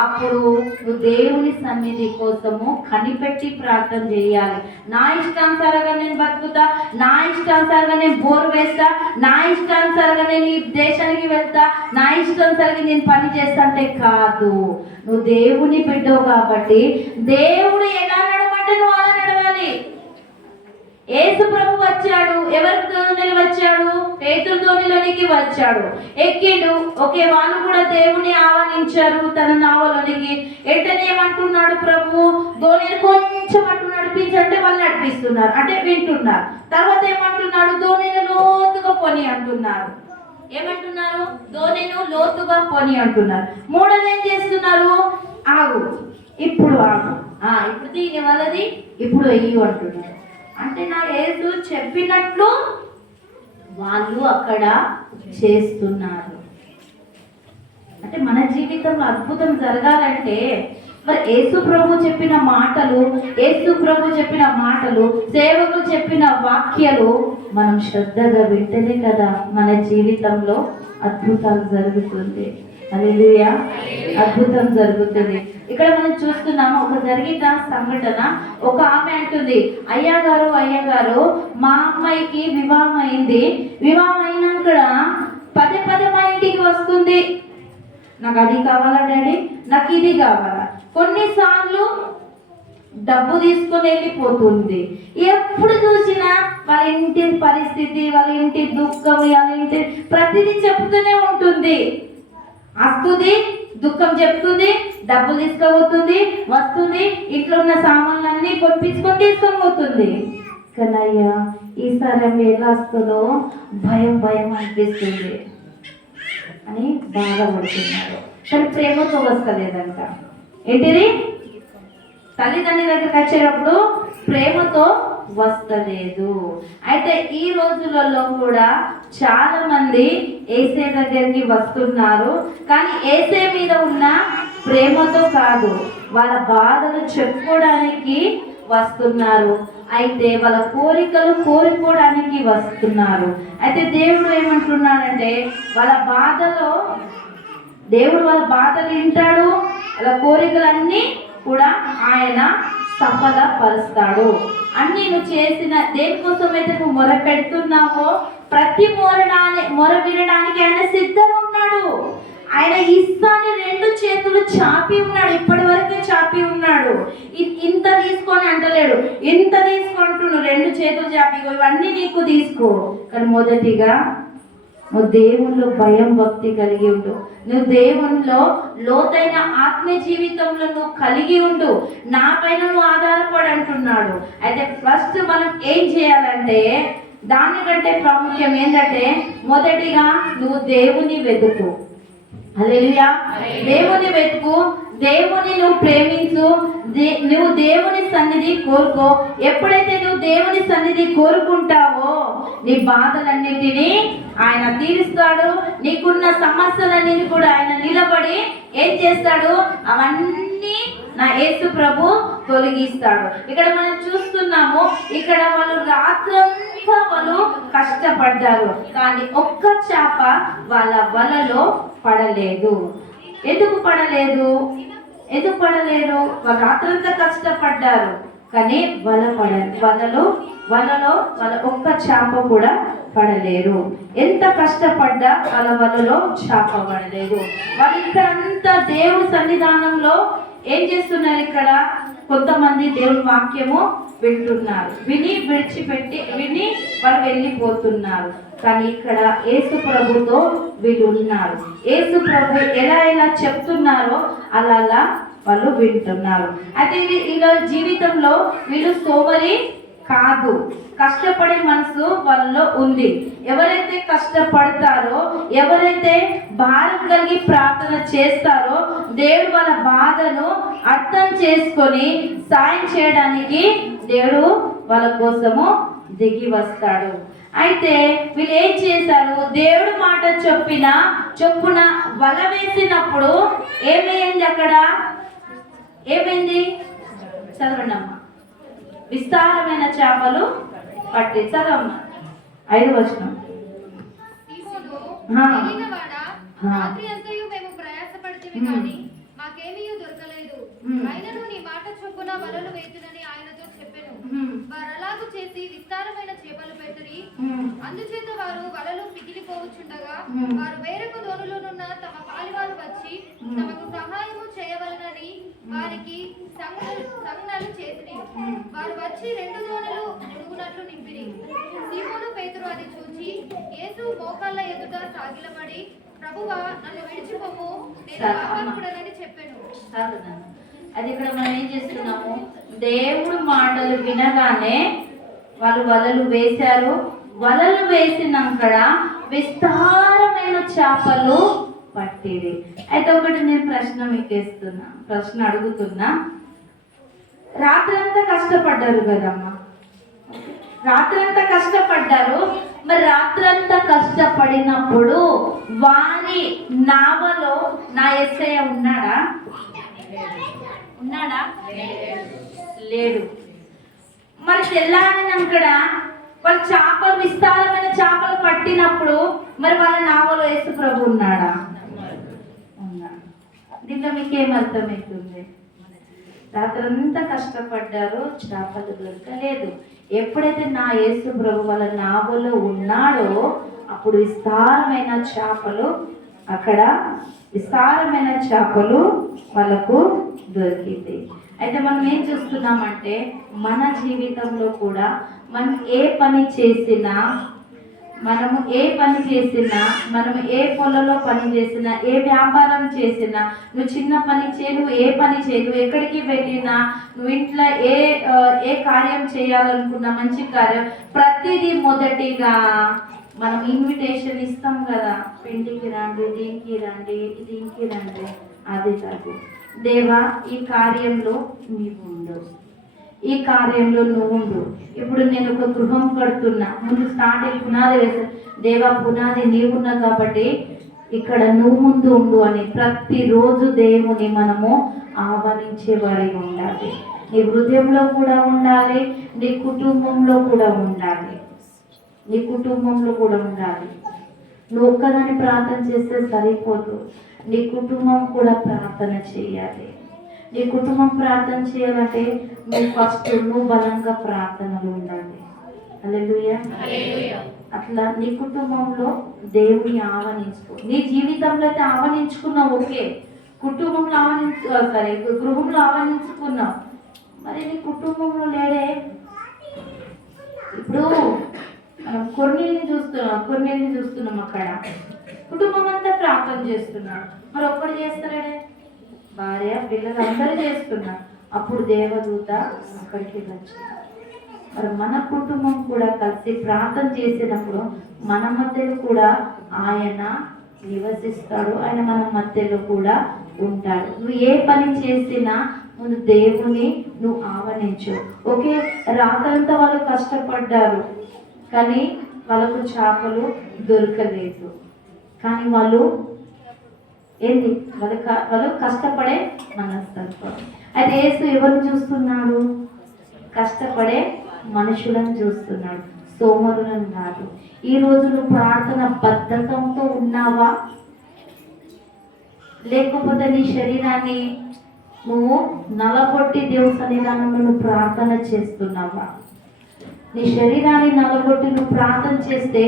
అప్పుడు నువ్వు దేవుని సన్నిధి కోసము కనిపెట్టి ప్రార్థన చేయాలి. నా ఇష్టానుసారంగా నేను బతుకుతా, నా ఇష్టానుసారంగా నేను బోరు వేస్తా, నా ఇష్టానుసారంగా నేను ఈ దేశానికి వెళ్తా, నా ఇష్టానుసారంగా నేను పని చేస్తా అంటే కాదు. నువ్వు దేవుని బిడ్డవు కాబట్టి దేవుడు ఎలా నడమంటే నువ్వు అలా నడవాలి. యేసు ప్రభు వచ్చాడు, ఎవరి ధోనిలో వచ్చాడు? పేతురు ధోనిలోనికి వచ్చాడు, ఎక్కిండు. ఓకే, వాళ్ళు కూడా దేవుని ఆహ్వానించారు తన నావలోనికి. వెంటనే ఏమంటున్నాడు ప్రభు? ధోనిని కొంచెం అటు నడిపించంటే వాళ్ళు నడిపిస్తున్నారు, అంటే వింటున్నారు. తర్వాత ఏమంటున్నాడు? ధోనిని లోతుగా పోని అంటున్నారు. ఏమంటున్నారు? ధోనిను లోతుగా పోని అంటున్నారు. మూడోది ఏం చేస్తున్నారు? ఆగు, ఇప్పుడు ఆగు, ఇప్పుడు దీని వల్లది ఇప్పుడు వెయ్యి అంటున్నారు. అంటే నా యేసు చెప్పినట్లు వాళ్ళు అక్కడ చేస్తున్నారు. అంటే మన జీవితంలో అద్భుతం జరగాలంటే మరి యేసు ప్రభు చెప్పిన మాటలు సేవకులు చెప్పిన వాక్యాలు మనం శ్రద్ధగా వింటేనే కదా మన జీవితంలో అద్భుతాలు జరుగుతుంది. హల్లెలూయా, అద్భుతం జరుగుతుంది. ఇక్కడ మనం చూస్తున్నాము, ఒక జరిగిన సంఘటన. ఒక ఆమె అంటుంది, అయ్యగారు మా అమ్మాయికి వివాహం అయింది. వివాహం అయినాక పదే మా ఇంటికి వస్తుంది. నాకు అది కావాలా డాడీ, నాకు ఇది కావాలా. కొన్నిసార్లు డబ్బు తీసుకొని వెళ్ళిపోతుంది. ఎప్పుడు చూసినా వాళ్ళ ఇంటి పరిస్థితి, వాళ్ళ ఇంటి దుఃఖం, వాళ్ళ ఇంటి ప్రతిదీ చెప్తూనే ఉంటుంది. వస్తుంది, దుఃఖం చెప్తుంది, డబ్బులు తీసుకుపోతుంది, వస్తుంది, ఇంట్లో ఉన్న సామాన్లన్నీ కొనిపించుకొని తీసుకొని పోతుంది. కానీ అయ్యా ఈసారి ఆమె ఎలా వస్తుందో భయం అనిపిస్తుంది అని బాధపడుతున్నారు. కానీ ప్రేమతో వస్తలేదంట. ఏంటిది? తల్లిదండ్రుల దగ్గరికి వచ్చేటప్పుడు ప్రేమతో వస్తలేదు. అయితే ఈ రోజులలో కూడా చాలా మంది యేసే దగ్గరికి వస్తున్నారు, కానీ యేసే మీద ఉన్న ప్రేమతో కాదు, వాళ్ళ బాధలు చెప్పుకోవడానికి వస్తున్నారు. అయితే వాళ్ళ కోరికలు కోరుకోవడానికి వస్తున్నారు. అయితే దేవుడు ఏమంటున్నాడంటే దేవుడు వాళ్ళ బాధలు వింటాడు, వాళ్ళ కోరికలన్నీ కూడా ఆయన సఫలపరుస్తాడు. అన్ని నువ్వు చేసిన దేనికోసం అయితే నువ్వు మొర పెడుతున్నావో ప్రతి మొర వినడానికి ఆయన సిద్ధంగా ఉన్నాడు. ఆయన ఇస్తాన్ని 2 చేతులు చాపి ఉన్నాడు, ఇప్పటి వరకే చాపి ఉన్నాడు. ఇంత తీసుకొని అంటలేడు, ఇంత తీసుకుంటున్నాడు. 2 చేతులు చాపి ఇవన్నీ నీకు తీసుకో. కానీ మొదటిగా నువ్వు దేవునిలో భయం భక్తి కలిగి ఉండు. నువ్వు దేవునిలో లోతైన ఆత్మీయ జీవితంలో నువ్వు కలిగి ఉండు. నా పైన నువ్వు ఆధారపడి అంటున్నాడు. అయితే ఫస్ట్ మనం ఏం చేయాలంటే దానికంటే ప్రాముఖ్యం ఏంటంటే మొదటిగా నువ్వు దేవుని వెతుకు. హల్లెలూయా, దేవుని వెతుకు, దేవుని నువ్వు ప్రేమించు, నువ్వు దేవుని సన్నిధి కోరుకో. ఎప్పుడైతే నువ్వు దేవుని సన్నిధి కోరుకుంటావో నీ బాధలన్నిటినీ ఆయన తీరుస్తాడు. నీకున్న సమస్యలన్నీ కూడా ఆయన నిలబడి ఏం చేస్తాడు? అవన్నీ నా యేసు ప్రభు తొలగిస్తాడు. ఇక్కడ మనం చూస్తున్నాము, ఇక్కడ వాళ్ళు రాత్రంతా వాళ్ళు కష్టపడ్డారు, కానీ ఒక్క చేప వాళ్ళ వలలో పడలేదు. ఎందుకు పడలేదు? వాళ్ళు రాత్రంతా కష్టపడ్డారు, కానీ వలలో వాళ్ళ ఒక్క చేప కూడా పడలేరు. ఎంత కష్టపడ్డా వాళ్ళ వలలో చేప పడలేదు. వాళ్ళు ఇక్కడ అంతా దేవుని సన్నిధానంలో ఏం చేస్తున్నారు? ఇక్కడ కొంతమంది దేవుని వాక్యము వింటున్నారు, విని వాళ్ళు వెళ్ళిపోతున్నారు. కానీ ఇక్కడ యేసు ప్రభుతో వీళ్ళు ఉన్నారు. యేసు ప్రభు ఎలా చెప్తున్నారో అలా వాళ్ళు వింటున్నారు. అయితే వీళ్ళ జీవితంలో వీళ్ళు సోమరి కాదు, కష్టపడే మనసు వాళ్ళలో ఉంది. ఎవరైతే కష్టపడతారో, ఎవరైతే భారం కలిగి ప్రార్థన చేస్తారో, దేవుడు వాళ్ళ బాధను అర్థం చేసుకొని సాయం చేయడానికి దేవుడు వాళ్ళ కోసము దిగి వస్తాడు. అయితే వీళ్ళు ఏం చేశారు? దేవుడు మాట చొప్పున వల వేసినప్పుడు ఏమైంది? అక్కడ ఏమైంది? చదవండి అమ్మా. విస్తారమైన చేపలు పట్టి. చదవమ్మా 5వ వచనం. సీమోను, ఆ. తెలియనివాడా, రాత్రి అంతయు మేము ప్రయాసపడితిమి గాని మాకేమీ దొరకలేదు. అయినను నీ మాట చొప్పున వలలు వేతునని ఆయనతో చెప్పెను. వారు అలాగు చేసి విస్తారమైన చేపలు పెట్టిరి. అందుచేత వారు వలలు మిగిలిపోవచ్చుండగా వారు వేరొక దోణిలోనున్న తమ పాలివారు వచ్చి తమకు సహాయము చేయవలనని వారికి సంజ్ఞలు చేసిరి. వారు వచ్చి 2 దోణులు మునుగునట్లు నింపిరి. సీమోను పేతురు అది చూచి యేసు మోకాళ్ళ ఎదుట సాగిలపడి, ప్రభువా, నన్ను విడిచిపోము, నేను పాపాత్ముడనని చెప్పెను. అది ఇక్కడ మనం ఏం చేస్తున్నాము? దేవుడు మాటలు వినగానే వాళ్ళు వలలు వేశారు. వలలు వేసినాక విస్తారమైన చేపలు పట్టింది. అయితే ఒకటి నేను ప్రశ్న అడుగుతున్నా. రాత్రంతా కష్టపడ్డారు కదమ్మా, రాత్రంతా కష్టపడ్డారు. మరి రాత్రంతా కష్టపడినప్పుడు వారి నావలో నా యేసయ్య ఉన్నాడా? లేడు. మరి తెల్లారినాక వాళ్ళు చేపలు, విస్తారమైన చేపలు పట్టినప్పుడు మరి వాళ్ళ నావలో యేసు ప్రభు ఉన్నాడా? ఉన్నాడు. దీంట్లో మీకేం అర్థమవుతుంది? రాత్రంతా కష్టపడ్డారు, చేపలు దొరకలేదు. ఎప్పుడైతే నా యేసు ప్రభు వాళ్ళ నావలో ఉన్నాడో అప్పుడు విస్తారమైన చేపలు, అక్కడ విస్తారమైన చేపలు వాళ్ళకు దొరికింది. అయితే మనం ఏం చూస్తున్నామంటే మన జీవితంలో కూడా మనం ఏ పని చేసినా, మనము ఏ పొలంలో పని చేసినా, ఏ వ్యాపారం చేసినా, నువ్వు చిన్న పని చేయి, నువ్వు ఏ పని చేయి, నువ్వు ఎక్కడికి వెళ్ళినా, నువ్వు ఇంట్లో ఏ కార్యం చేయాలనుకున్నా, మంచి కార్యం, ప్రతిదీ మొదటిగా మనం ఇన్విటేషన్ ఇస్తాం కదా. పిండికి రండి, దీనికి రండి. అది కాదు. దేవా, ఈ కార్యంలో నీవు ఉండు, ఈ కార్యంలో నువ్వు ఉండు. ఇప్పుడు నేను ఒక గృహం కడుతున్నా, ముందు స్టార్టింగ్ పునాది వేసా. దేవా, పునాది నీవున్నా కాబట్టి ఇక్కడ నువ్వు ముందు ఉండు అని ప్రతిరోజు దేవుని మనము ఆహ్వానించే వారిగా ఉండాలి. నీ హృదయంలో కూడా ఉండాలి, నీ కుటుంబంలో కూడా ఉండాలి. నువ్వు ఒక్కదాన్ని ప్రార్థన చేస్తే సరిపోదు, నీ కుటుంబం కూడా ప్రార్థన చేయాలి. నీ కుటుంబం ప్రార్థన చేయాలంటే నువ్వు బలంగా ప్రార్థనలు ఉండాలి. హల్లెలూయా. అట్లా నీ కుటుంబంలో దేవుని ఆహ్వానించుకో. నీ జీవితంలో అయితే ఆహ్వానించుకున్నావు, ఓకే. కుటుంబంలో గృహంలో ఆహ్వానించుకున్నావు, మరి నీ కుటుంబంలో లేడే. ఇప్పుడు మనం కొన్నిల్ని చూస్తున్నాం, అక్కడ కుటుంబం అంతా ప్రార్థన చేస్తున్నాడు, మరి ఒక్కడు చేస్తాడే? భార్య, పిల్లలు అందరూ చేస్తున్నారు. అప్పుడు దేవదూత అక్కడికి వచ్చింది. మరి మన కుటుంబం కూడా కలిసి ప్రార్థన చేసినప్పుడు మన మధ్యలో కూడా ఆయన నివసిస్తాడు, ఆయన మన మధ్యలో కూడా ఉంటాడు. నువ్వు ఏ పని చేసినా ముందు దేవుని నువ్వు ఆహ్వానించు. ఓకే, రాత్రంతా వాళ్ళు కష్టపడ్డారు కానీ వాళ్ళకు చేపలు దొరకలేదు. కానీ వాళ్ళు కష్టపడే మనస్తత్వం. అయితే యేసు ఎవరిని చూస్తున్నాడు? కష్టపడే మనుషులను చూస్తున్నాడు, సోమరులను కాదు. ఈ రోజు నువ్వు ప్రార్థన బద్ధకంతో ఉన్నావా? లేకపోతే నీ శరీరాన్ని నువ్వు నలగొట్టి దేవుని సన్నిధానంలో నువ్వు ప్రార్థన చేస్తున్నావా? నీ శరీరాన్ని నలగొట్టి నువ్వు ప్రార్థన చేస్తే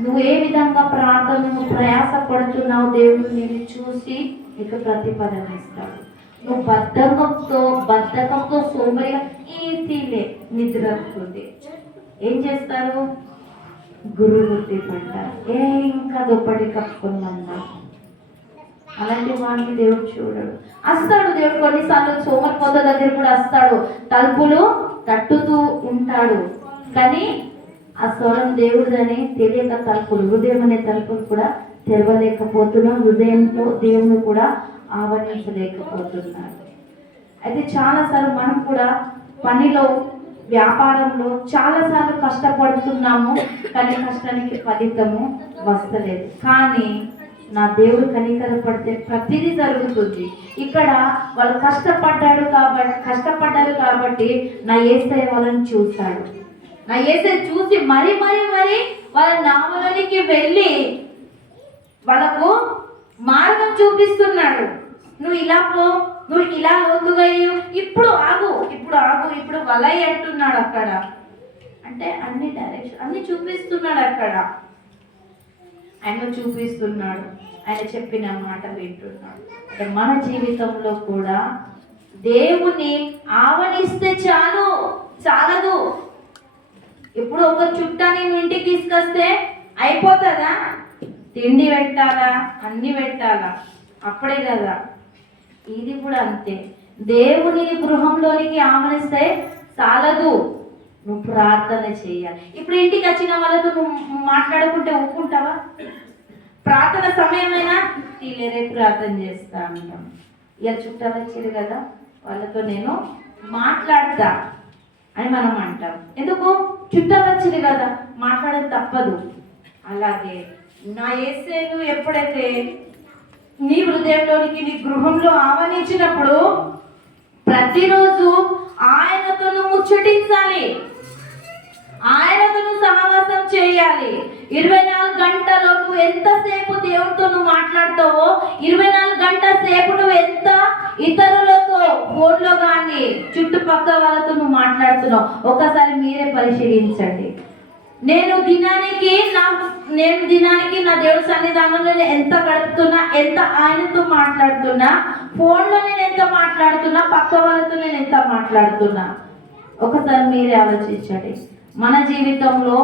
నువ్వు ఏ విధంగా ప్రార్థనను ప్రయాసపడుతున్నావు దేవుడు నేను చూసి నీకు ప్రతిఫలం ఇస్తాడు. నువ్వు బద్ధకంతో సోమరిగా ఈతీలే నిద్ర వస్తుంది. ఏం చేస్తారు? గురువు పడ్డారు, ఇంకా దుప్పటి కప్పుకున్నా. అలాంటి వాడిని దేవుడు చూడడు. వస్తాడు దేవుడు కొన్నిసార్లు సోమరిపోత దగ్గర కూడా వస్తాడు, తలుపులు తట్టుతూ ఉంటాడు. కానీ ఆ స్వరం దేవుడిదని తెలియక తలుపులు, హృదయం అనే తలుపులు కూడా తెరవలేకపోతున్నాం. హృదయంలో దేవుని కూడా ఆవరించలేకపోతున్నాడు. అయితే చాలాసార్లు మనం కూడా పనిలో, వ్యాపారంలో చాలాసార్లు కష్టపడుతున్నాము, కానీ కష్టానికి ఫలితము వస్తలేదు. కానీ నా దేవుడు కనికరపడితే ప్రతిదీ జరుగుతుంది. ఇక్కడ వాళ్ళు కష్టపడ్డారు కాబట్టి నా యేసయ్య వాళ్ళని చూశాడు. నా యేసయ్య చూసి మరి వాళ్ళ నామలోనికి వెళ్ళి వాళ్ళకు మార్గం చూపిస్తున్నాడు. నువ్వు ఇలా పో, నువ్వు ఇలా లోతుగా ఇప్పుడు ఆగు, ఇప్పుడు వలై అంటున్నాడు అక్కడ. అంటే అన్ని డైరెక్షన్ అన్ని చూపిస్తున్నాడు అక్కడ. ఆయన చూపిస్తున్నాడు, ఆయన చెప్పిన మాట వింటున్నాడు. అంటే మన జీవితంలో కూడా దేవుని ఆవరిస్తే చాలదు. ఇప్పుడు ఒక చుట్టాన్ని ఇంటికి తీసుకొస్తే అయిపోతుందా? తిండి పెట్టాలా, అన్ని పెట్టాలా, అప్పుడే కదా. ఇది కూడా అంతే. దేవుని గృహంలోనికి ఆహ్వానిస్తే చాలదు, నువ్వు ప్రార్థన చేయాలి. ఇప్పుడు ఇంటికి వచ్చిన వాళ్ళతో నువ్వు మాట్లాడుకుంటే ఒప్పుకుంటావా? ప్రార్థన సమయమైనా తీలేరే ప్రార్థన చేస్తా అంటాం. ఇలా చుట్టాలు వచ్చారు కదా, వాళ్ళతో నేను మాట్లాడతా అని మనం అంటాం. ఎందుకు? చుట్టాలు వచ్చారు కదా, మాట్లాడడం తప్పదు. అలాగే నా యేసేను ఎప్పుడైతే నీ హృదయంలోనికి, నీ గృహంలో ఆహ్వానించినప్పుడు ప్రతిరోజు ఆయనతో ముచ్చటించాలి, ఆయనతో సహవాసం చేయాలి. 24 గంటలు నువ్వు ఎంతసేపు దేవుడితో నువ్వు మాట్లాడతావో 24 గంటల సేపు నువ్వు ఎంత ఇతరులతో ఫోన్లో కానీ చుట్టుపక్కల వాళ్ళతో నువ్వు మాట్లాడుతున్నావు ఒకసారి మీరే పరిశీలించండి. నేను దినానికి నా దేవుడి సన్నిధానంలో ఎంత గడుపుతున్నా, ఎంత ఆయనతో మాట్లాడుతున్నా, ఫోన్లో నేను ఎంత మాట్లాడుతున్నా, పక్క వాళ్ళతో నేను ఎంత మాట్లాడుతున్నా, ఒకసారి మీరే ఆలోచించండి. మన జీవితంలో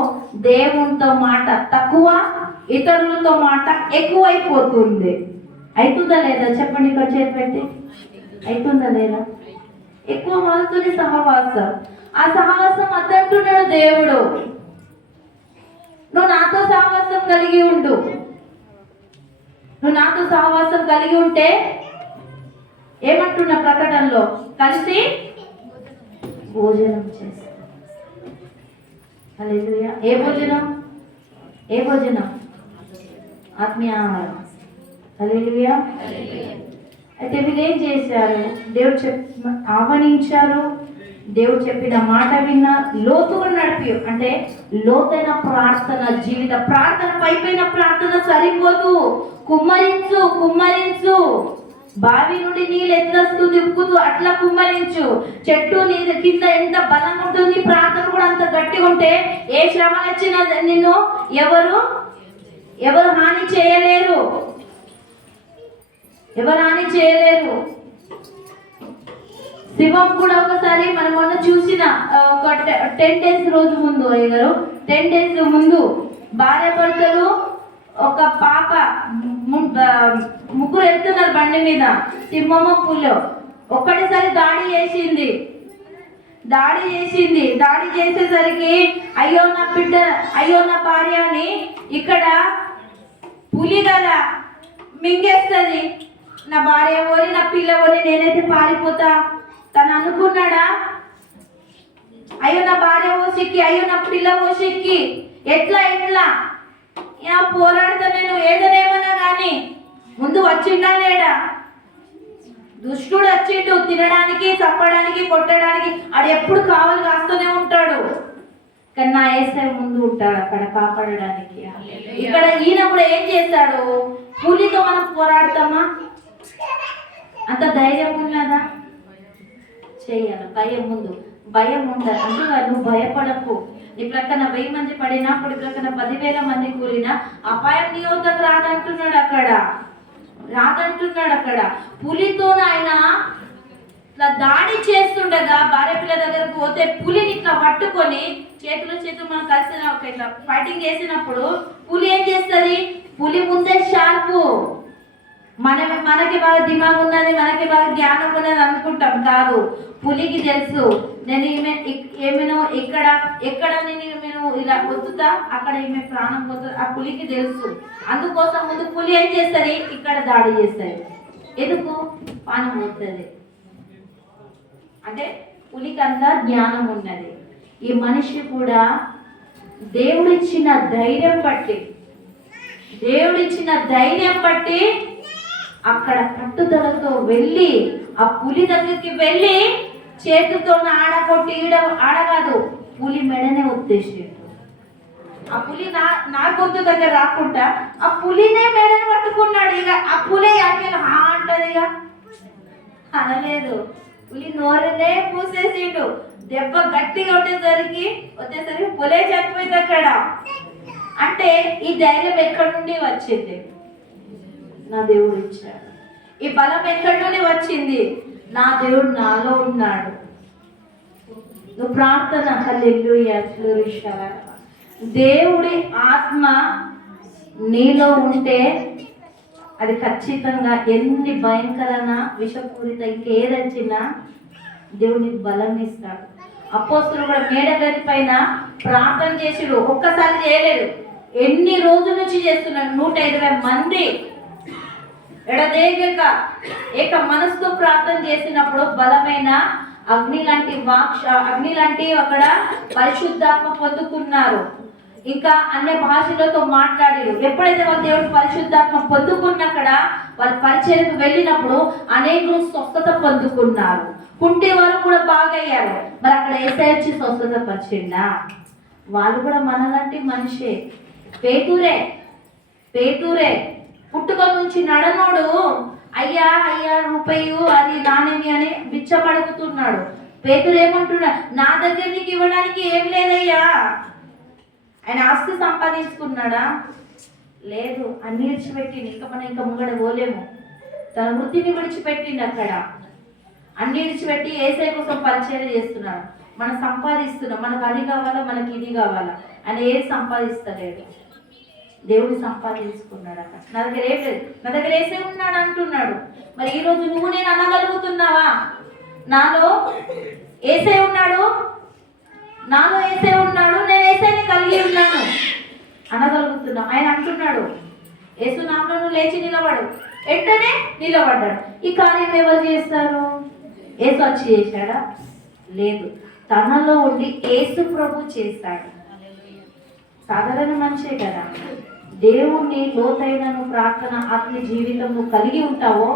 దేవునితో మాట తక్కువ, ఇతరులతో మాట ఎక్కువైపోతుంది. అవుతుందా లేదా? చెప్పండి, ఇక్కడ చేతి పెట్టి. అవుతుందా లేదా? ఎక్కువ వాళ్ళతోనే సహవాసం. ఆ సహవాసం అద్దంటున్నాడు దేవుడు. నువ్వు నాతో సహవాసం కలిగి ఉండు. నువ్వు నాతో సహవాసం కలిగి ఉంటే ఏమంటున్నా ప్రకటనలో, కలిసి భోజనం చేస్తా. హల్లెలూయా. ఏ భోజనం? ఆత్మీయ ఆహారం. హల్లెలూయా. అయితే వీళ్ళు ఏం చేశారు? దేవుడు ఆహ్వానించారు, దేవుడు చెప్పిన మాట విన్నా, లోతుగా నడిపి, అంటే లోతైన ప్రార్థన జీవిత ప్రార్థన, పైపైన ప్రార్థన సరిపోదు. కుమ్మరించు. బావి నుండి నీళ్ళు ఎత్తస్తూ నింపుతూ అట్లా కుమ్మరించు. చెట్టు నీరు కింద ఎంత బలంగా ఉంటుంది, ప్రార్థన కూడా అంత గట్టిగా ఉంటే ఏ శ్రమ వచ్చినా నిన్ను ఎవరు హాని చేయలేరు. శివం కూడా ఒకసారి మనం మొన్న చూసిన ఒక 10 days రోజు ముందు, 10 days ముందు భార్య భర్తలు ఒక పాప ముగ్గురు వెళ్తున్నారు బండి మీద, తిమ్మమ్మ పూలో ఒక్కటిసారి దాడి చేసింది. దాడి చేసేసరికి అయ్యో నా బిడ్డ, అయ్యో నా భార్య అని ఇక్కడ పులి కదా మింగేస్తుంది. నా భార్య పోని, నా పిల్ల పోని, నేనైతే పారిపోతా. తను అనుకున్నాడా? అయ్యో నా భార్య ఓసిక్కి, అయ్యో నా పిల్ల ఓసిక్కి, ఎట్లా పోరాడుతా నేను, ఏదనేమన్నా కానీ ముందు వచ్చిండా లేడా? దుష్టుడు వచ్చిండు తినడానికి, చంపడానికి, కొట్టడానికి. ఆడు ఎప్పుడు కావాలి కాస్తూనే ఉంటాడు. కానీ నా యేసయ్య ముందు ఉంటాడు అక్కడ కాపాడడానికి. ఇక్కడ ఈయన కూడా ఏం చేశాడు? పులితో మనం పోరాడతామా? అంత ధైర్యం ఉన్నదా? చేయాలి. భయం ఉండదు. అంటున్నారు, నువ్వు భయపడకు. నీ ప్రక్కన 1000 మంది పడినా, ఇప్పుడు ప్రక్కన 10,000 మంది కూలినా అపాయం నీ వద్దకు రాదంటున్నాడు అక్కడ. పులితో ఆయన ఇట్లా దాడి చేస్తుండగా భార్య పిల్ల దగ్గరకు పోతే పులిని ఇట్లా పట్టుకొని చేతులు మనం కలిసిన ఇట్లా ఫైటింగ్ చేసినప్పుడు పులి ఏం చేస్తుంది? పులి ముందే షార్పు, మనకి బాగా దిమాగ్ ఉన్నది, మనకి బాగా జ్ఞానం ఉన్నది అనుకుంటాం. కాదు, పులికి తెలుసు నేను ఏమైనా ఎక్కడ నేను ఇలా వద్దుతా అక్కడ ఈమె ప్రాణం పోతుంది. ఆ పులికి తెలుసు. అందుకోసం ముందు పులి ఏం చేస్తుంది, ఇక్కడ దాడి చేస్తుంది. ఎందుకు? పానం పోతుంది. అంటే పులికి అంతా జ్ఞానం ఉన్నది. ఈ మనిషి కూడా దేవుడిచ్చిన ధైర్యం బట్టి అక్కడ పట్టుదలతో వెళ్ళి ఆ పులి దగ్గరికి వెళ్ళి చేతితో ఆడకొట్టి ఆడగాదు, పులి మెడనే ఉద్దేశించాడు. ఆ పులి నా గొంతు దగ్గర రాకుండా ఆ పులినే మెడని పట్టుకున్నాడు. ఇక ఆ పులి అక్కడ అంటది, ఇక అనలేదు. పులి నోరునే పూసేసిండు. దెబ్బ గట్టిగా వచ్చేసరికి పులే చనిపోయింది అక్కడ. అంటే ఈ ధైర్యం ఎక్కడి నుండి వచ్చింది? నా దేవుడు ఇచ్చాడు. ఈ బలం ఎక్కడి నుండి వచ్చింది? నా దేవుడు నాలో ఉన్నాడు. నువ్వు ప్రార్థన హల్లెలూయా దేవుడి ఆత్మ నీలో ఉంటే అది ఖచ్చితంగా ఎన్ని భయంకరమైన విషపూరిత ఇంకేదొచ్చినా దేవుడికి బలం ఇస్తాడు. అపోస్తులు కూడా మేడగది పైన ప్రార్థన చేసిడు. ఒక్కసారి చేయలేడు, ఎన్ని రోజుల నుంచి చేస్తున్నాడు. 120 మంది ఎడదేగక ఏక మనసుతో ప్రార్థన చేసినప్పుడు బలమైన అగ్ని లాంటి అక్కడ పరిశుద్ధాత్మ పొందుకున్నారు. ఇంకా అన్ని భాషలతో మాట్లాడారు. ఎప్పుడైతే వాళ్ళు దేవుడు పరిశుద్ధాత్మ పొందుకున్నక్కడ వాళ్ళ పరిచర్యకు వెళ్ళినప్పుడు అనేకులు స్వస్థత పొందుకున్నారు. కుంటి వారు కూడా బాగయ్యారు. మరి అక్కడ యేసయ్య వచ్చి స్వస్థత పరిచిండా? వాళ్ళు కూడా మనలాంటి మనిషే. పేతురే పుట్టుక నుంచి నడనోడు అయ్యా రూపాయి అది నాణ్యమి అని బిచ్చపడుకుతున్నాడు. పేతురు ఏమంటున్నాడు, నా దగ్గర నీకు ఇవ్వడానికి ఏం లేదయ్యా. ఆయన ఆస్తి సంపాదించుకున్నాడా? లేదు. అన్ని విడిచిపెట్టింది. ఇంకా ముంగడ పోలేము. తన వృత్తిని విడిచిపెట్టింది. అక్కడ అన్ని విడిచిపెట్టి యేసయ్య కోసం పరిచయం చేస్తున్నాడు. మనం సంపాదిస్తున్నాం. మనకు అది కావాలా, మనకి ఇది కావాలా అని ఏది సంపాదిస్తలేడు. దేవుడు సంపాదించుకున్నాడు. అక్కడ నా దగ్గర ఏం లేదు, నా దగ్గర యేసే ఉన్నాడు అంటున్నాడు. మరి ఈరోజు నువ్వు నేను అనగలుగుతున్నావా? నాలో యేసే ఉన్నాడు, నేను యేసేని కలిగి ఉన్నాను అనగలుగుతున్నా. ఆయన అంటున్నాడు, యేసు నామములో నువ్వు లేచి నిలబడు. వెంటనే నిలబడ్డాడు. ఈ కార్యం ఎవరు చేస్తారు? యేసు వచ్చి చేశాడా? లేదు. తనలో ఉండి యేసు ప్రభు చేశాడు. సాధారణ మనిషే కదా. దేవుణ్ణి లోతైన ప్రార్థన ఆత్మ జీవితం కలిగి ఉంటావో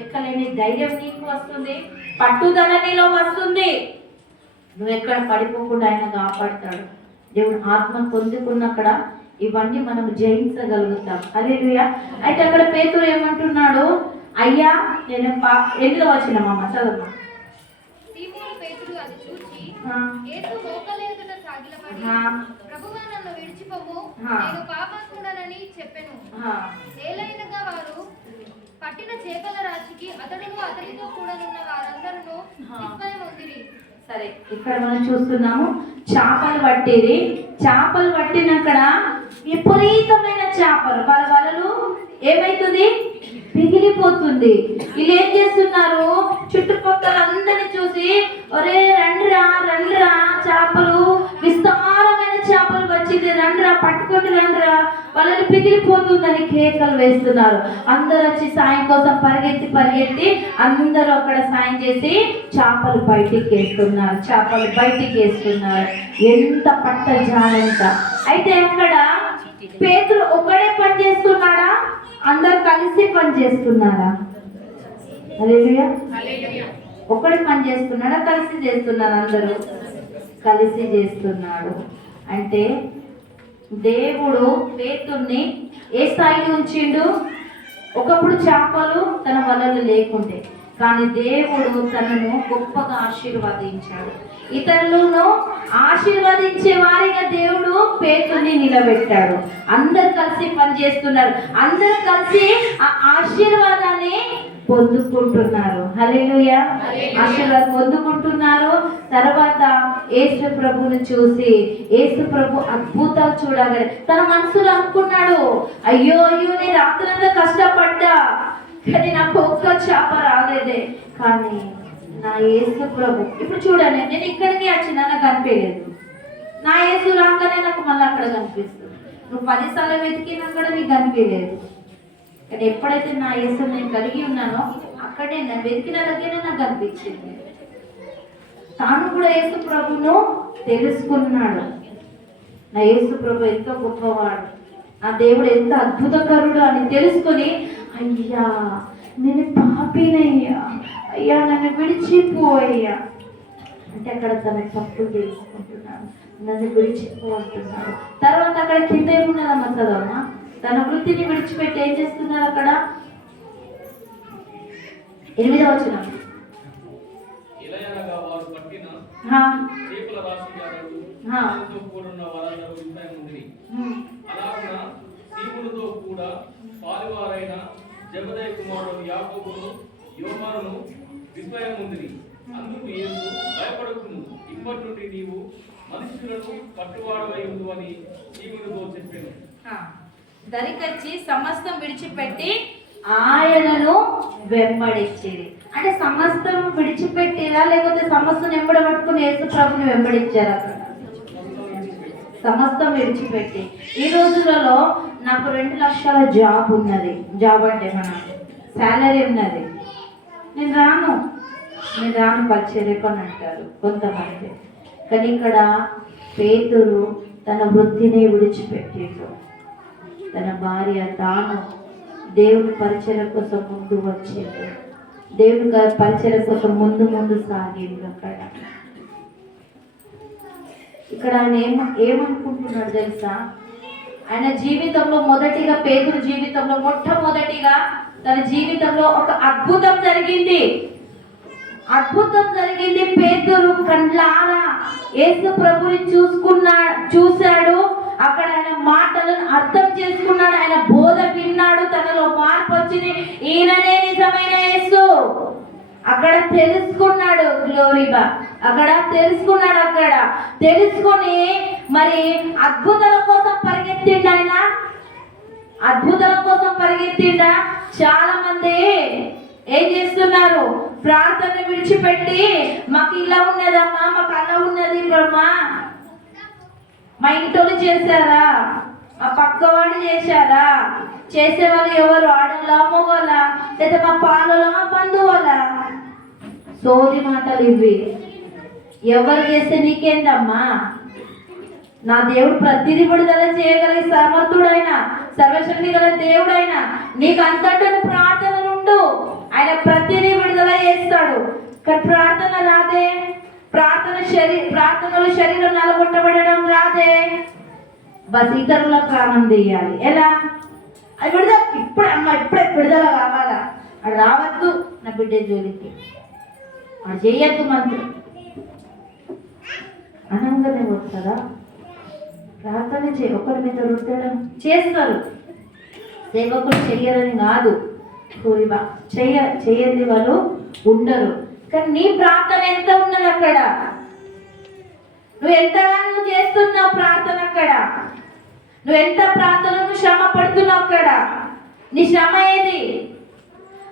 ఎక్కలేని ధైర్యం నీకు వస్తుంది, పట్టుదల నీలో వస్తుంది. నువ్వు ఎక్కడ పడిపోకుండా ఆయన కాపాడుతాడు. దేవుడు ఆత్మ పొందుకున్నక్కడ ఇవన్నీ మనం జయించగలుగుతాం. హల్లెలూయా. అయితే అక్కడ పేతురు ఏమంటున్నాడు, అయ్యా నేను ఎందులో వచ్చినామమ్మ చదువు. సీమోను పేతురు అది చూచి యేసు మోకాళ్ళ ఎదుట సాగిలపడి, ప్రభువా నన్ను విడిచిపోము, నేను పాపాత్ముడనని చెప్పెను. ఏలైనగా వారు పట్టిన చేపల రాశికి అతడును అతనితో కూడనున్న వారందరూ విస్మయం పొందిరి. సరే, ఇక్కడ మనం చూస్తున్నాము చేపలు పట్టినక్కడ విపరీతమైన చేపలు, వాళ్ళ వలలు ఏమైతుంది, పిగిలిపోతుంది. వీళ్ళు ఏం చేస్తున్నారు, చుట్టుపక్కల అందరిని చూసి ఒరే రండిరా చేపలు, విస్తారమైన చేపలు వచ్చింది, రండిరా పట్టుకొని రండిరా, వాళ్ళని పిగిలిపోతుందని కేకలు వేస్తున్నారు. అందరూ వచ్చి సాయం కోసం పరిగెత్తి అందరూ అక్కడ సాయం చేసి చేపలు బయటికి వేస్తున్నారు. ఎంత పట్ట జాలంత. అయితే అక్కడ పేతురు ఒకడే పని చేస్తున్నాడా, అందరు కలిసి పని చేస్తున్నారా? హల్లెలూయా. ఒకడే పని చేస్తున్నాడా, కలిసి చేస్తున్నారా? అందరూ కలిసి చేస్తున్నాడు. అంటే దేవుడు పేతుర్ని ఏ స్థాయిలో ఉంచిండు? ఒకప్పుడు చేపలు తన వలలు లేకుంటే, కానీ దేవుడు తనను గొప్పగా ఆశీర్వదించాడు. ఇతరులను ఆశీర్వదించే వారిగా దేవుడు పేతుర్ని నిలబెట్టాడు. అందరు కలిసి పనిచేస్తున్నారు. అందరు కలిసి ఆ ఆశీర్వాదాన్ని పొందుకుంటున్నారు. హల్లెలూయా. ఆశీర్వాదం పొందుకుంటున్నారు. తర్వాత యేసు ప్రభుని చూసి యేసు ప్రభు అద్భుతాలు చూడగానే తన మనసులో అనుకున్నాడు, అయ్యో నేను రాత్రంతా కష్టపడ్డా, కానీ నాకు ఒక్క చేప రాలేదే. కానీ నా యేసు ప్రభు, ఇప్పుడు చూడండి, నేను ఇక్కడికి వచ్చినా నాకు కనిపించలేదు. నా యేసు రాగానే నాకు మళ్ళీ అక్కడ కనిపిస్తుంది. నువ్వు 10 సార్లు వెతికినా కూడా నీకు కనిపించలేదు. కానీ ఎప్పుడైతే నా యేసు నేను కలిగి ఉన్నానో అక్కడే నేను వెతికిన దగ్గరే నాకు కనిపించింది. తాను కూడా యేసు ప్రభును తెలుసుకున్నాడు. నా యేసు ప్రభు ఎంతో గొప్పవాడు, నా దేవుడు ఎంత అద్భుతకరుడు అని తెలుసుకొని, అయ్యా నేను పాపినయ్యా, అయ్యా నన్ను విడిచిపో అయ్యా అంటే అక్కడ తన తప్పులు తెలుసుకుంటున్నాడు, నన్ను విడిచిపో అంటున్నాడు. తర్వాత అక్కడ కింద ఏమున్నదమ్మా చదవమ్మా, తన వృత్తిని విడిచిపెట్టి ఏం చేస్తున్నారు అక్కడ 8వ వచనం. ఇలయనగా వారు పట్టిన చేపల రాశి గారు దానితో కూడున్న వారందరూ విస్మయముందిరి. అలాగున సీములతో కూడా పాలువారైన జెబెదయి కుమారుడు యాకోబును యోహానును విస్మయముందిరి. అందుకు యేసు, భయపడకుము, ఇప్పటి నుండి నీవు మనుషులను పట్టువాడవై ఉండు అని సీములతో చెప్పాను. దరికొచ్చి సమస్తం విడిచిపెట్టి ఆయనను వెంబడించేది. అంటే సమస్తం విడిచిపెట్టిరా, లేకపోతే సమస్తం వెంబడబట్టుకుని యేసు ప్రభుని వెంబడించారు? అక్కడ సమస్తం విడిచిపెట్టి. ఈ రోజులలో నాకు 2 లక్షల జాబ్ ఉన్నది, జాబ్ అంటే మన శాలరీ ఉన్నది, నేను రాను పరిచర్యకు అని అంటారు కొంతమంది. కానీ ఇక్కడ పేతురు తన వృత్తిని విడిచిపెట్టిండు. తన భార్య తాను దేవుని పరిచర్య కోసం ముందు వచ్చేది, దేవుని పరిచర్య కోసం ముందు సాగింది. ఇక్కడ ఆయన ఏమనుకుంటున్నాడు తెలుసా? ఆయన జీవితంలో మొదటిగా, పేతురు జీవితంలో మొట్టమొదటిగా తన జీవితంలో ఒక అద్భుతం జరిగింది. పేతురు కండ్లారా యేసు ప్రభుని చూశాడు. అక్కడ ఆయన మాటలను అర్థం చేసుకున్నాడు, ఆయన బోధ విన్నాడు, తనలో మార్పు వచ్చింది. ఈయననే నిజమైన యేసు అక్కడ తెలుసుకున్నాడు. గ్లోరీబా అక్కడ తెలుసుకొని మరి అద్భుతాల కోసం పరిగెత్తిండా. చాలా మంది ఏం చేస్తున్నారు? ప్రార్థన విడిచిపెట్టి మాకు ఇలా ఉన్నదమ్మా, మాకు అలా ఉన్నది బ్రహ్మా, మా ఇంటోళ్ళు చేశారా, మా పక్కవాడు చేశారా, చేసేవాళ్ళు ఎవరు? ఆడోళ్ళ, మగోళ్ళ, లేదా మా పాలలో, మా బంధువుల? సోది మాటలు ఇవి. ఎవరు చేస్తే నీకేందమ్మా? నా దేవుడు ప్రతిదీ విడుదల చేయగలిగే సమర్థుడైన, సర్వశక్తి గల దేవుడైన నీకు అంతటా ప్రార్థనలుండు, ఆయన ప్రతిదీ విడుదల చేస్తాడు. కానీ ప్రార్థన రాదే, ప్రార్థనలు శరీరం నలగొట్టబడడం రాదే, బస్ ఇతరుల ప్రాణం తీయాలి. ఎలా? అది విడుదల ఇప్పుడే విడుదల కావాలా? అది రావద్దు నా బిడ్డ జోలికి, అది చేయొద్దు. మంత్రం అనంగానే వస్తుందా? ప్రార్థన ఒకరి మీద రుద్దడం చేస్తారు, సేవకులు చెయ్యరని కాదు, చెయ్యండి వాళ్ళు ఉండరు. కానీ నీ ప్రార్థన ఎంత ఉన్నది అక్కడ? నువ్వు ఎంతగానో చేస్తున్నావు ప్రార్థన అక్కడ, నువ్వు ఎంత ప్రార్థనను శ్రమ పడుతున్నావు అక్కడ. నీ శ్రమ ఏది?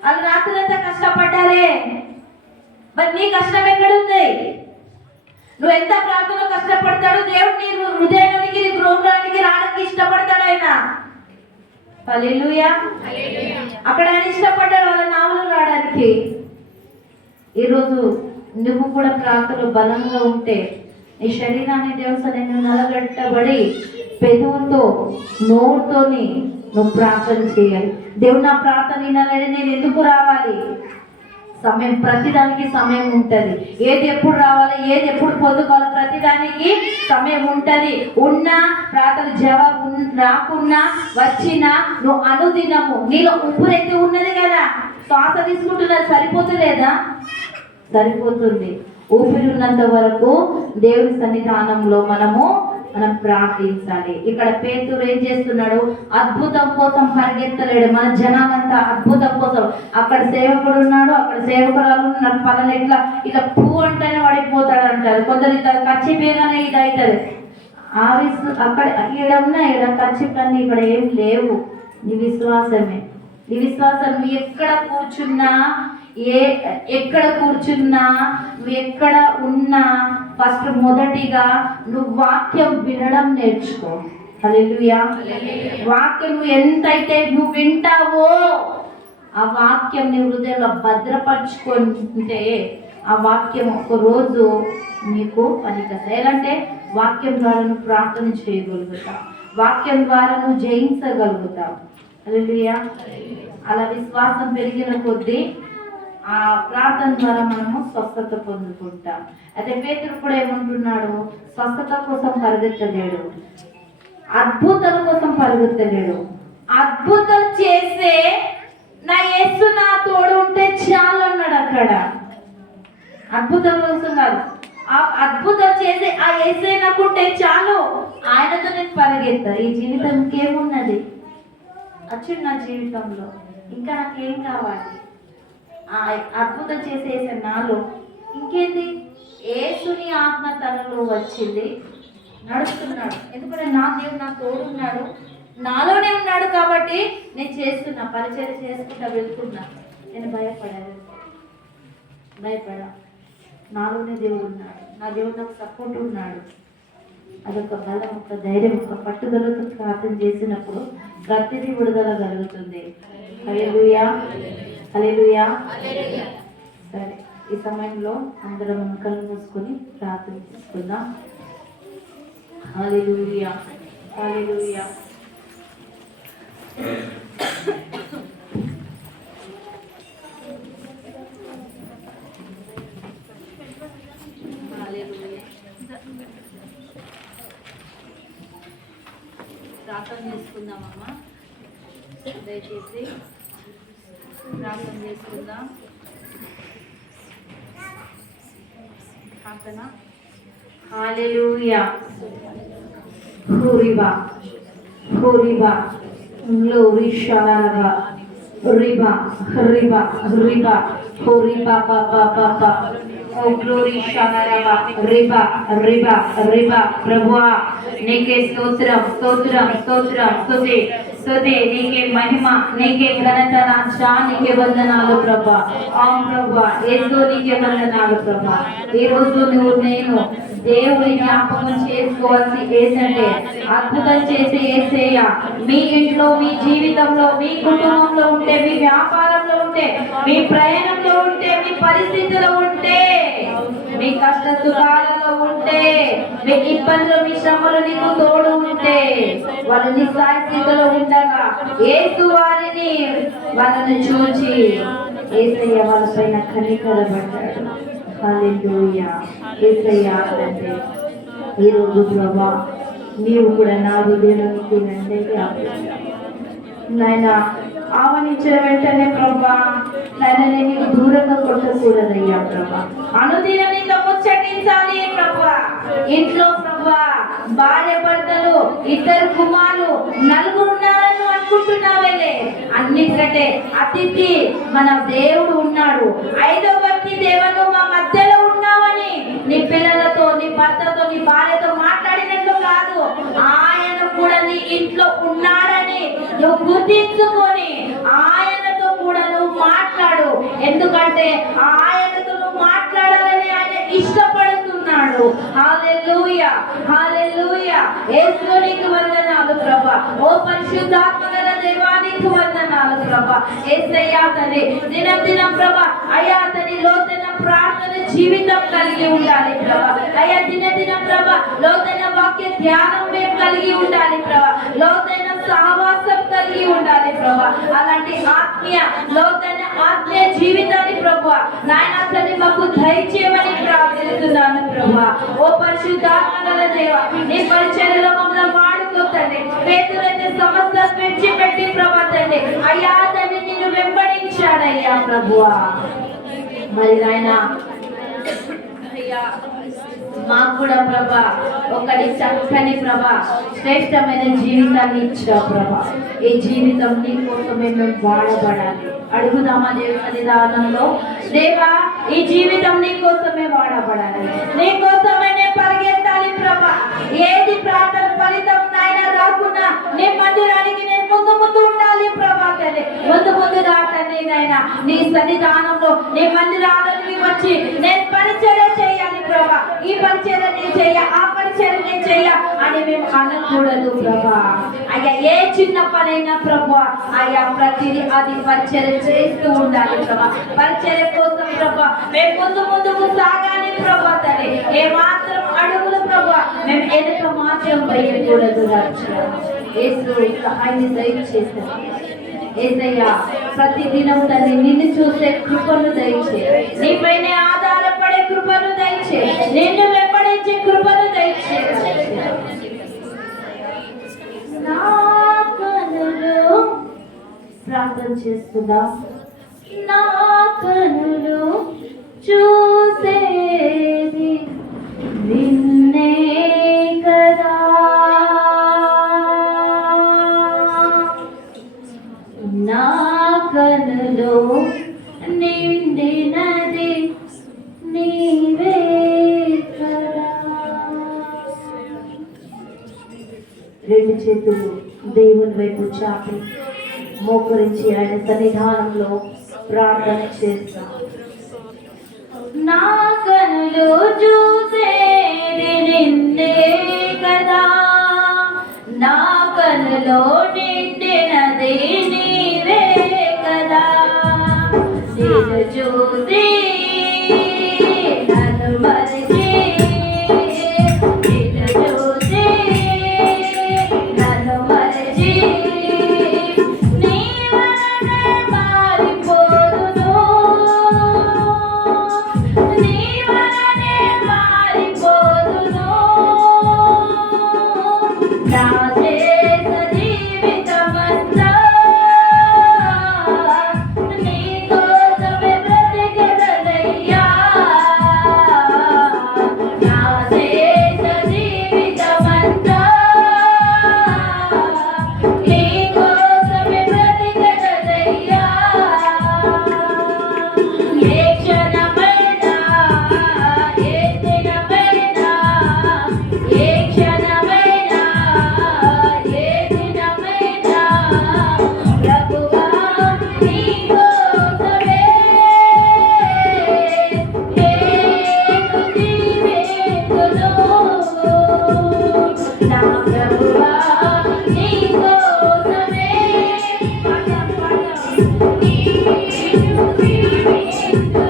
వాళ్ళు రాత్రంతా కష్టపడ్డారే, మరి నీ కష్టం ఎక్కడుంది? నువ్వు ఎంత ప్రార్థన కష్టపడతాడు దేవుడు, నీ హృదయానికి, నీ గృహంలోనికి రావడానికి ఇష్టపడతాడు ఆయన. హల్లెలూయా. అక్కడ ఆయన ఇష్టపడ్డాడు వాళ్ళ నామలు రావడానికి. ఈరోజు నువ్వు కూడా ప్రార్థనలో బలంగా ఉంటే నీ శరీరాన్ని దేవుని నలగట్టబడి పెదవుతో, నోరుతోని నువ్వు ప్రార్థన చేయాలి. దేవుడు నా ప్రార్థన వినాలని నేను ఎందుకు రావాలి? సమయం, ప్రతిదానికి సమయం ఉంటుంది. ఏది ఎప్పుడు రావాలి, ఏది ఎప్పుడు పొందుకోవాలి, ప్రతిదానికి సమయం ఉంటుంది. ఉన్నా ప్రార్థన జవాబు రాకున్నా వచ్చినా నువ్వు అనుదినము నీలో ఉప్పురైతే ఉన్నది కదా, శ్వాస తీసుకుంటున్నది సరిపోతలేదా? సరిపోతుంది. ఊపిరి ఉన్నంత వరకు దేవుని సన్నిధానంలో మనం ప్రార్థించాలి. ఇక్కడ పేతురు ఏం చేస్తున్నాడు? అద్భుతం కోసం పరిగెత్తలేడు. మన జనాలంతా అద్భుతం కోసం. అక్కడ సేవకుడు ఉన్నాడు, అక్కడ సేవకురాలు ఉన్నారు. పనులు ఇట్లా పువ్వు అంటేనే పడిపోతాడు అంటారు కొందరు. ఇట్లా కచ్చి పేగానే ఇది అవుతుంది. అక్కడ ఈడ ఖర్చులన్నీ ఇక్కడ ఏం లేవు. నీ విశ్వాసమే. నీ విశ్వాసం నువ్వు ఎక్కడ కూర్చున్నా, ఎక్కడ కూర్చున్నా, నువ్వు ఎక్కడ ఉన్నా ఫస్ట్ మొదటిగా నువ్వు వాక్యం వినడం నేర్చుకో. హల్లెలూయా. వాక్యం నువ్వు ఎంతైతే నువ్వు వింటావో ఆ వాక్యం నీ హృదయంలో భద్రపరుచుకుంటే ఆ వాక్యం ఒక రోజు నీకు పనికొస్తుంది. ఎలాంటే వాక్యం ద్వారా నువ్వు ప్రార్థన చేయగలుగుతావు, వాక్యం ద్వారా నువ్వు జయించగలుగుతావు. హల్లెలూయా. అలా విశ్వాసం పెరిగిన కొద్దీ ఆ ప్రార్థన ద్వారా మనము స్వస్థత పొందుకుంటాం. అయితే పేతురు కూడా ఏమంటున్నాడు, స్వస్థత కోసం పరిగెత్తలేడు, అద్భుతాల కోసం పరిగెత్తలేడు. అద్భుతం చేసే నా యేసు నా తోడు ఉంటే చాలు అన్నాడు. అక్కడ అద్భుతం కోసం కాదు, ఆ అద్భుతం చేసే ఆ యేసే నాకుంటే చాలు, ఆయనతో నేను పరిగెత్తా. ఈ జీవితం ఇంకేమున్నది, వచ్చింది నా జీవితంలో, ఇంకా నాకేం కావాలి? ఆ అద్భుతం చేసే నాలో ఇంకేంది? యేసుని ఆత్మ తనలో వచ్చింది, నడుస్తున్నాడు. ఎందుకంటే నా దేవుడు నా తోడున్నాడు, నాలోనే ఉన్నాడు కాబట్టి నేను చేస్తున్నా, పరిచయం చేసుకుంటా వెళ్తున్నా. నేను భయపడా, నాలోనే దేవుడు ఉన్నాడు, నా దేవుడు నాకు సపోర్ట్ ఉన్నాడు. అదొక బలం, ఒక ధైర్యం, ఒక పట్టుదలతో ప్రార్థన చేసినప్పుడు ప్రతిదీ విడుదల కలుగుతుంది. హల్లెలూయా, హల్లెలూయా. సరే, ఈ సమయంలో అందరం కళ్ళు మూసుకొని ప్రార్థన చేసుకుందాం. హల్లెలూయా, హల్లెలూయా. ప్రార్థన చేసుకుందామమ్మా, దయచేసి ప్రార్థన చేసుకుందాం. ప్రార్థన. హల్లెలూయా. హురిబా హురిబా గ్లోరీ షారాబా రిబా రిబా రిబా హురిబా పాపా పాపా ఓ గ్లోరీ షారాబా రిబా రిబా రిబా. ప్రభువా నీకే స్తోత్రం, స్తోత్రం, స్తోత్రం, స్తుతి, స్తుతి, నీకే మహిమ, నీకే ఘనత, రాజా నీకే వందనాలు ప్రభా. అవును ప్రభా, యేసు నీకే వందనాలు ప్రభా. ఈ రోజు నువ్వు నేను దేవుని జ్ఞాపకం చేసుకోవాల్సి ఏంటంటే, అద్భుతం చేసే యేసయ్య మీ ఇంట్లో, మీ జీవితంలో, మీ కుటుంబంలో ఉంటే, మీ వ్యాపారంలో ఉంటే, మీ ప్రయాణంలో ఉంటే, మీ పరిస్థితిలో ఉంటే, మీ కష్ట సుఖాలలో ఉంటే, మీ ఇబ్బందులు, మీ శ్రమలు నీకు తోడు ఉంటే, వాళ్ళు నిస్సాయ స్థితిలో ఉండగా యేసు వారిని వాళ్ళని చూచి యేసయ్య వాళ్ళపైన కనికరపడ్డాడు. హల్లెలూయా. యేసయ్య అంటే ఈరోజు ప్రభా నీవు కూడా నా హృదయానికి నాయన ఆహ్వానించిన వెంటనే ప్రభా నాయన నీకు దూరంగా కొట్టకూడదయ్యా ప్రభా. అనుదినం నీతో ముచ్చటించాలి ప్రభా. ఇంట్లో ప్రభా భార్య భర్తలు, ఇద్దరు కుమారులు, నలుగురు ఉన్నారని అనుకుంటున్నావేలే. అన్నిటికంటే అతిథి మన దేవుడు ఉన్నాడు. ఐదో వ్యక్తి దేవుడు మా మధ్యలో ఉన్నావని నీ పిల్లలతో, నీ భర్తతో, నీ భార్యతో మాట్లాడినట్లు కాదు, ఆయన కూడా నీ ఇంట్లో ఉన్నాడని నువ్వు గుర్తించుకొని ఆయనతో కూడా నువ్వు మాట్లాడు. ఎందుకంటే ఆయనతో నువ్వు మాట్లాడాలని ఆయన ఇష్టపడుతున్నాడు. హల్లెలూయా, హల్లెలూయా. యేసునికి వందనాలు ప్రభా. ఓ పరిశుద్ధాత్మ గల దేవా నీకు వందనాలు ప్రభా. యేసయ్యా తండ్రి దినం ప్రభా అయ్యా తండ్రి లోతైన ప్రార్థన జీవితం కలిగి ఉండాలి ప్రభా. అయ్యా దినం ప్రభా లోతైన వాక్య ధ్యానం మేము కలిగి ఉండాలి ప్రభా. లోతైన సహవాసం కలిగి ఉండాలి ప్రభా. అలాంటి ఆత్మీయ లోతైన ఆత్మీయ జీవితాన్ని ప్రభా నాయన తండ్రి మాకు దయచేయమని ప్రార్థిస్తున్నాను ప్రభా. ఓ పరిశుద్ధాత్మ గల దేవా నీ పరిచర్యలో మమ్మల్ని వాడుకోతండి. పేతులైతే సమస్త విడిచిపెట్టి ప్రభా తండ్రి అయ్యా తండ్రి నిన్ను వెంబడించాడయ్యా ప్రభువా. మరి నాయన అయ్యా మాకు కూడా ప్రభా ఒకటి చక్కని ప్రభా శ్రేష్టమైన జీవితాన్ని ఇచ్చావు ప్రభా. ఈ జీవితం నీ కోసమే మేము వాడబడాలి. అడుగుదామా దేవుని సన్నిధానంలో, దేవా ఈ జీవితం నీ కోసమే వాడబడాలి, నీ కోసమే పరిగెత్తాలి ప్రభా. ఏది ప్రార్థన ఫలితం నాయన రాకున్నా నీ మందిరానికి నేను ముందు ముందు ఉండాలి ప్రభా తండ్రి. ముందు ముందుగా తండ్రి నాయనా నీ సన్నిధానంలో నీ మందిరానికి వచ్చి నేను పరిచర్య చేయాలి ప్రభా. ఈ పరిచర్య నేను చెయ్య, ఆ పరిచర్య నేను చెయ్య అని మేము అనకూడదు ప్రభా. అయ్యా ఏ చిన్న పనైనా ప్రభా అయ్యా ప్రతిదీ అది పరిచర్య చేస్తూ ఉండాలి ప్రభా. పరిచర్య కోసం ప్రభా మేము ముందుకు సాగాలి ప్రభా తండ్రి. ఏ మాత్రం అడుగులు ప్రభా మేము వెనుక మాత్రం వేయకూడదు. యేసు సహాయాన్ని దయచేస్తాను ఏసయ్యా. ప్రతి దినం తండ్రి నిన్ను చూసే కృపను దయచే, నీపైనే ఆధారపడే కృపను దయచే, నిన్ను వెంబడించే కృపను దయచే. నా కనులు ప్రార్థన చేస్తున్నా, నా కనులు చూసేది నిన్నే కదా. నా కనులో నిండినది నీవే కదా. రెండు చేతులు దేవుని వైపు చాపి మోకరించి ఆయన సన్నిధానంలో ప్రార్థన చేస్తా. నా కనులు చూసేది నిన్నే కదా, నా కనులో నిండినది నీవే కదా. నిన్ను చూసి నన్ను మరిచి, నిన్ను చూసి నన్ను మరిచి, నీ వలనే మారిపోదును, నీ వలనే మారిపోదును. నా చేత జీవితమంతా నీ కోసమే బ్రతికెదనయ్యా. నా చేత జీవితమంతా నీ కోసమే బ్రతికెదనయ్యా. ఏ క్షణమైనా, ఏ దినమైనా, ఏ క్షణమైనా, ఏ దినమైనా ప్రభువా నీ కోసమే నేను జీవించును. నా ప్రభువా నీ కోసమే నేను జీవించును.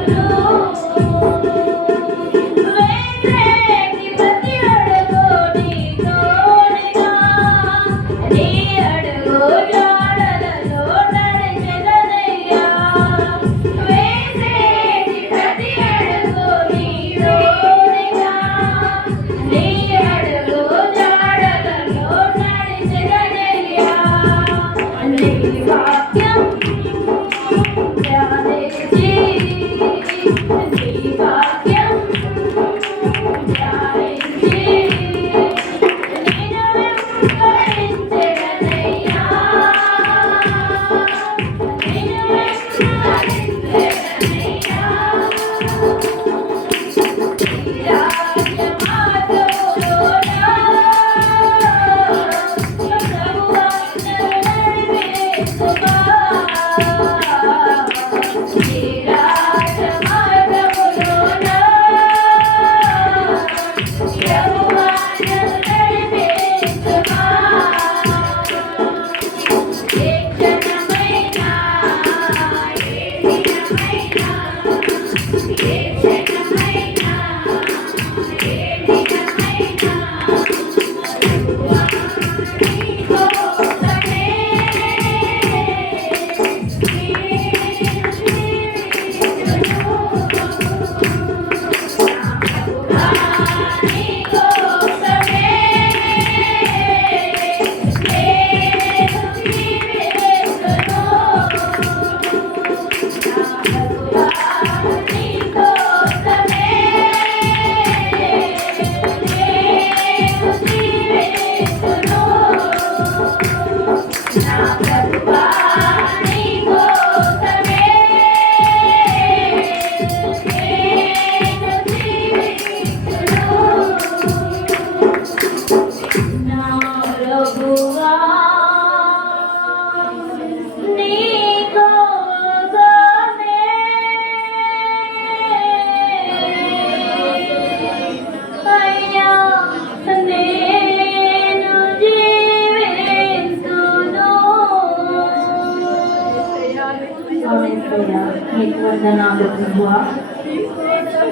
ప్రభా.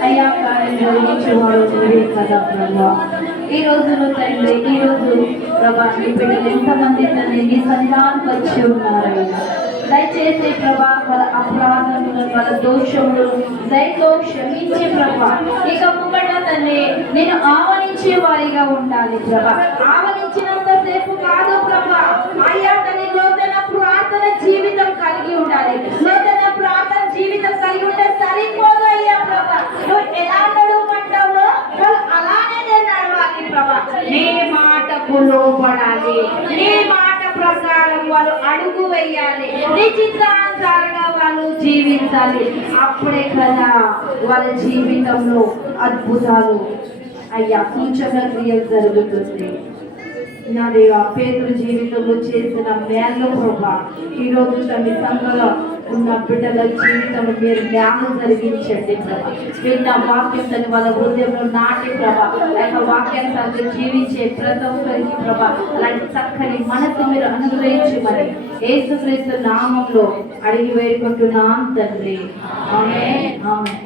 అయ్యా కార్యం జరిగించేవాడు మీరే కదా ప్రభా. ఈ రోజులో తండ్రి, ఈ రోజు ప్రభా నీ బిడ్డలు ఎంతమంది తండ్రి నీ సన్నిధానానికి వచ్చి ఉన్నారయ్యా. దయచేసి ప్రభా వాళ్ళ అపరాధములు, వాళ్ళ దోషములు దయతో క్షమించే ప్రభా. ఇక ముంగట తండ్రి నేను ఆవరించే వారిగా ఉండాలి ప్రభా. ఆవరించినంత సేపు కాదు ప్రభా. అయ్యా తండ్రి లోతైన ప్రార్థన జీవితం కలిగి ఉండాలి. లోతైన ప్రార్థన జీవితం కలిగి ఉంటే సరిపోదు అయ్యా ప్రభా. నువ్వు ఎలా నడవమంటావో వాళ్ళు అలానే నేను నడవాలి ప్రభా. నీ మాటకు లోబడాలి, నీ మాట ప్రకారం వాళ్ళు అడుగు వేయాలి, నీ చిత్తానుసారంగా వాళ్ళు జీవించాలి. అప్పుడే కదా వాళ్ళ జీవితంలో అద్భుతాలు అయ్యా సూచన క్రియలు జరుగుతుంది. నా దేవా పేతురు జీవితంలో చేసిన మేలు ప్రభా ఈరోజు తన సంఘంలో ఉన్న బిడ్డల జీవితంలో మీరు జ్ఞానం జరిగించండి ప్రభా. విన్న వాక్యం తన వాళ్ళ హృదయంలో నాటి ప్రభా. లేక వాక్యాన్ని జీవించే ప్రతి ఒక్కరికి ప్రభా అలాంటి చక్కని మనసు మీరు అనుగ్రహించమని యేసుక్రీస్తు నామంలో అడిగి వేడుకుంటున్నాం తండ్రి. ఆమేన్, ఆమేన్.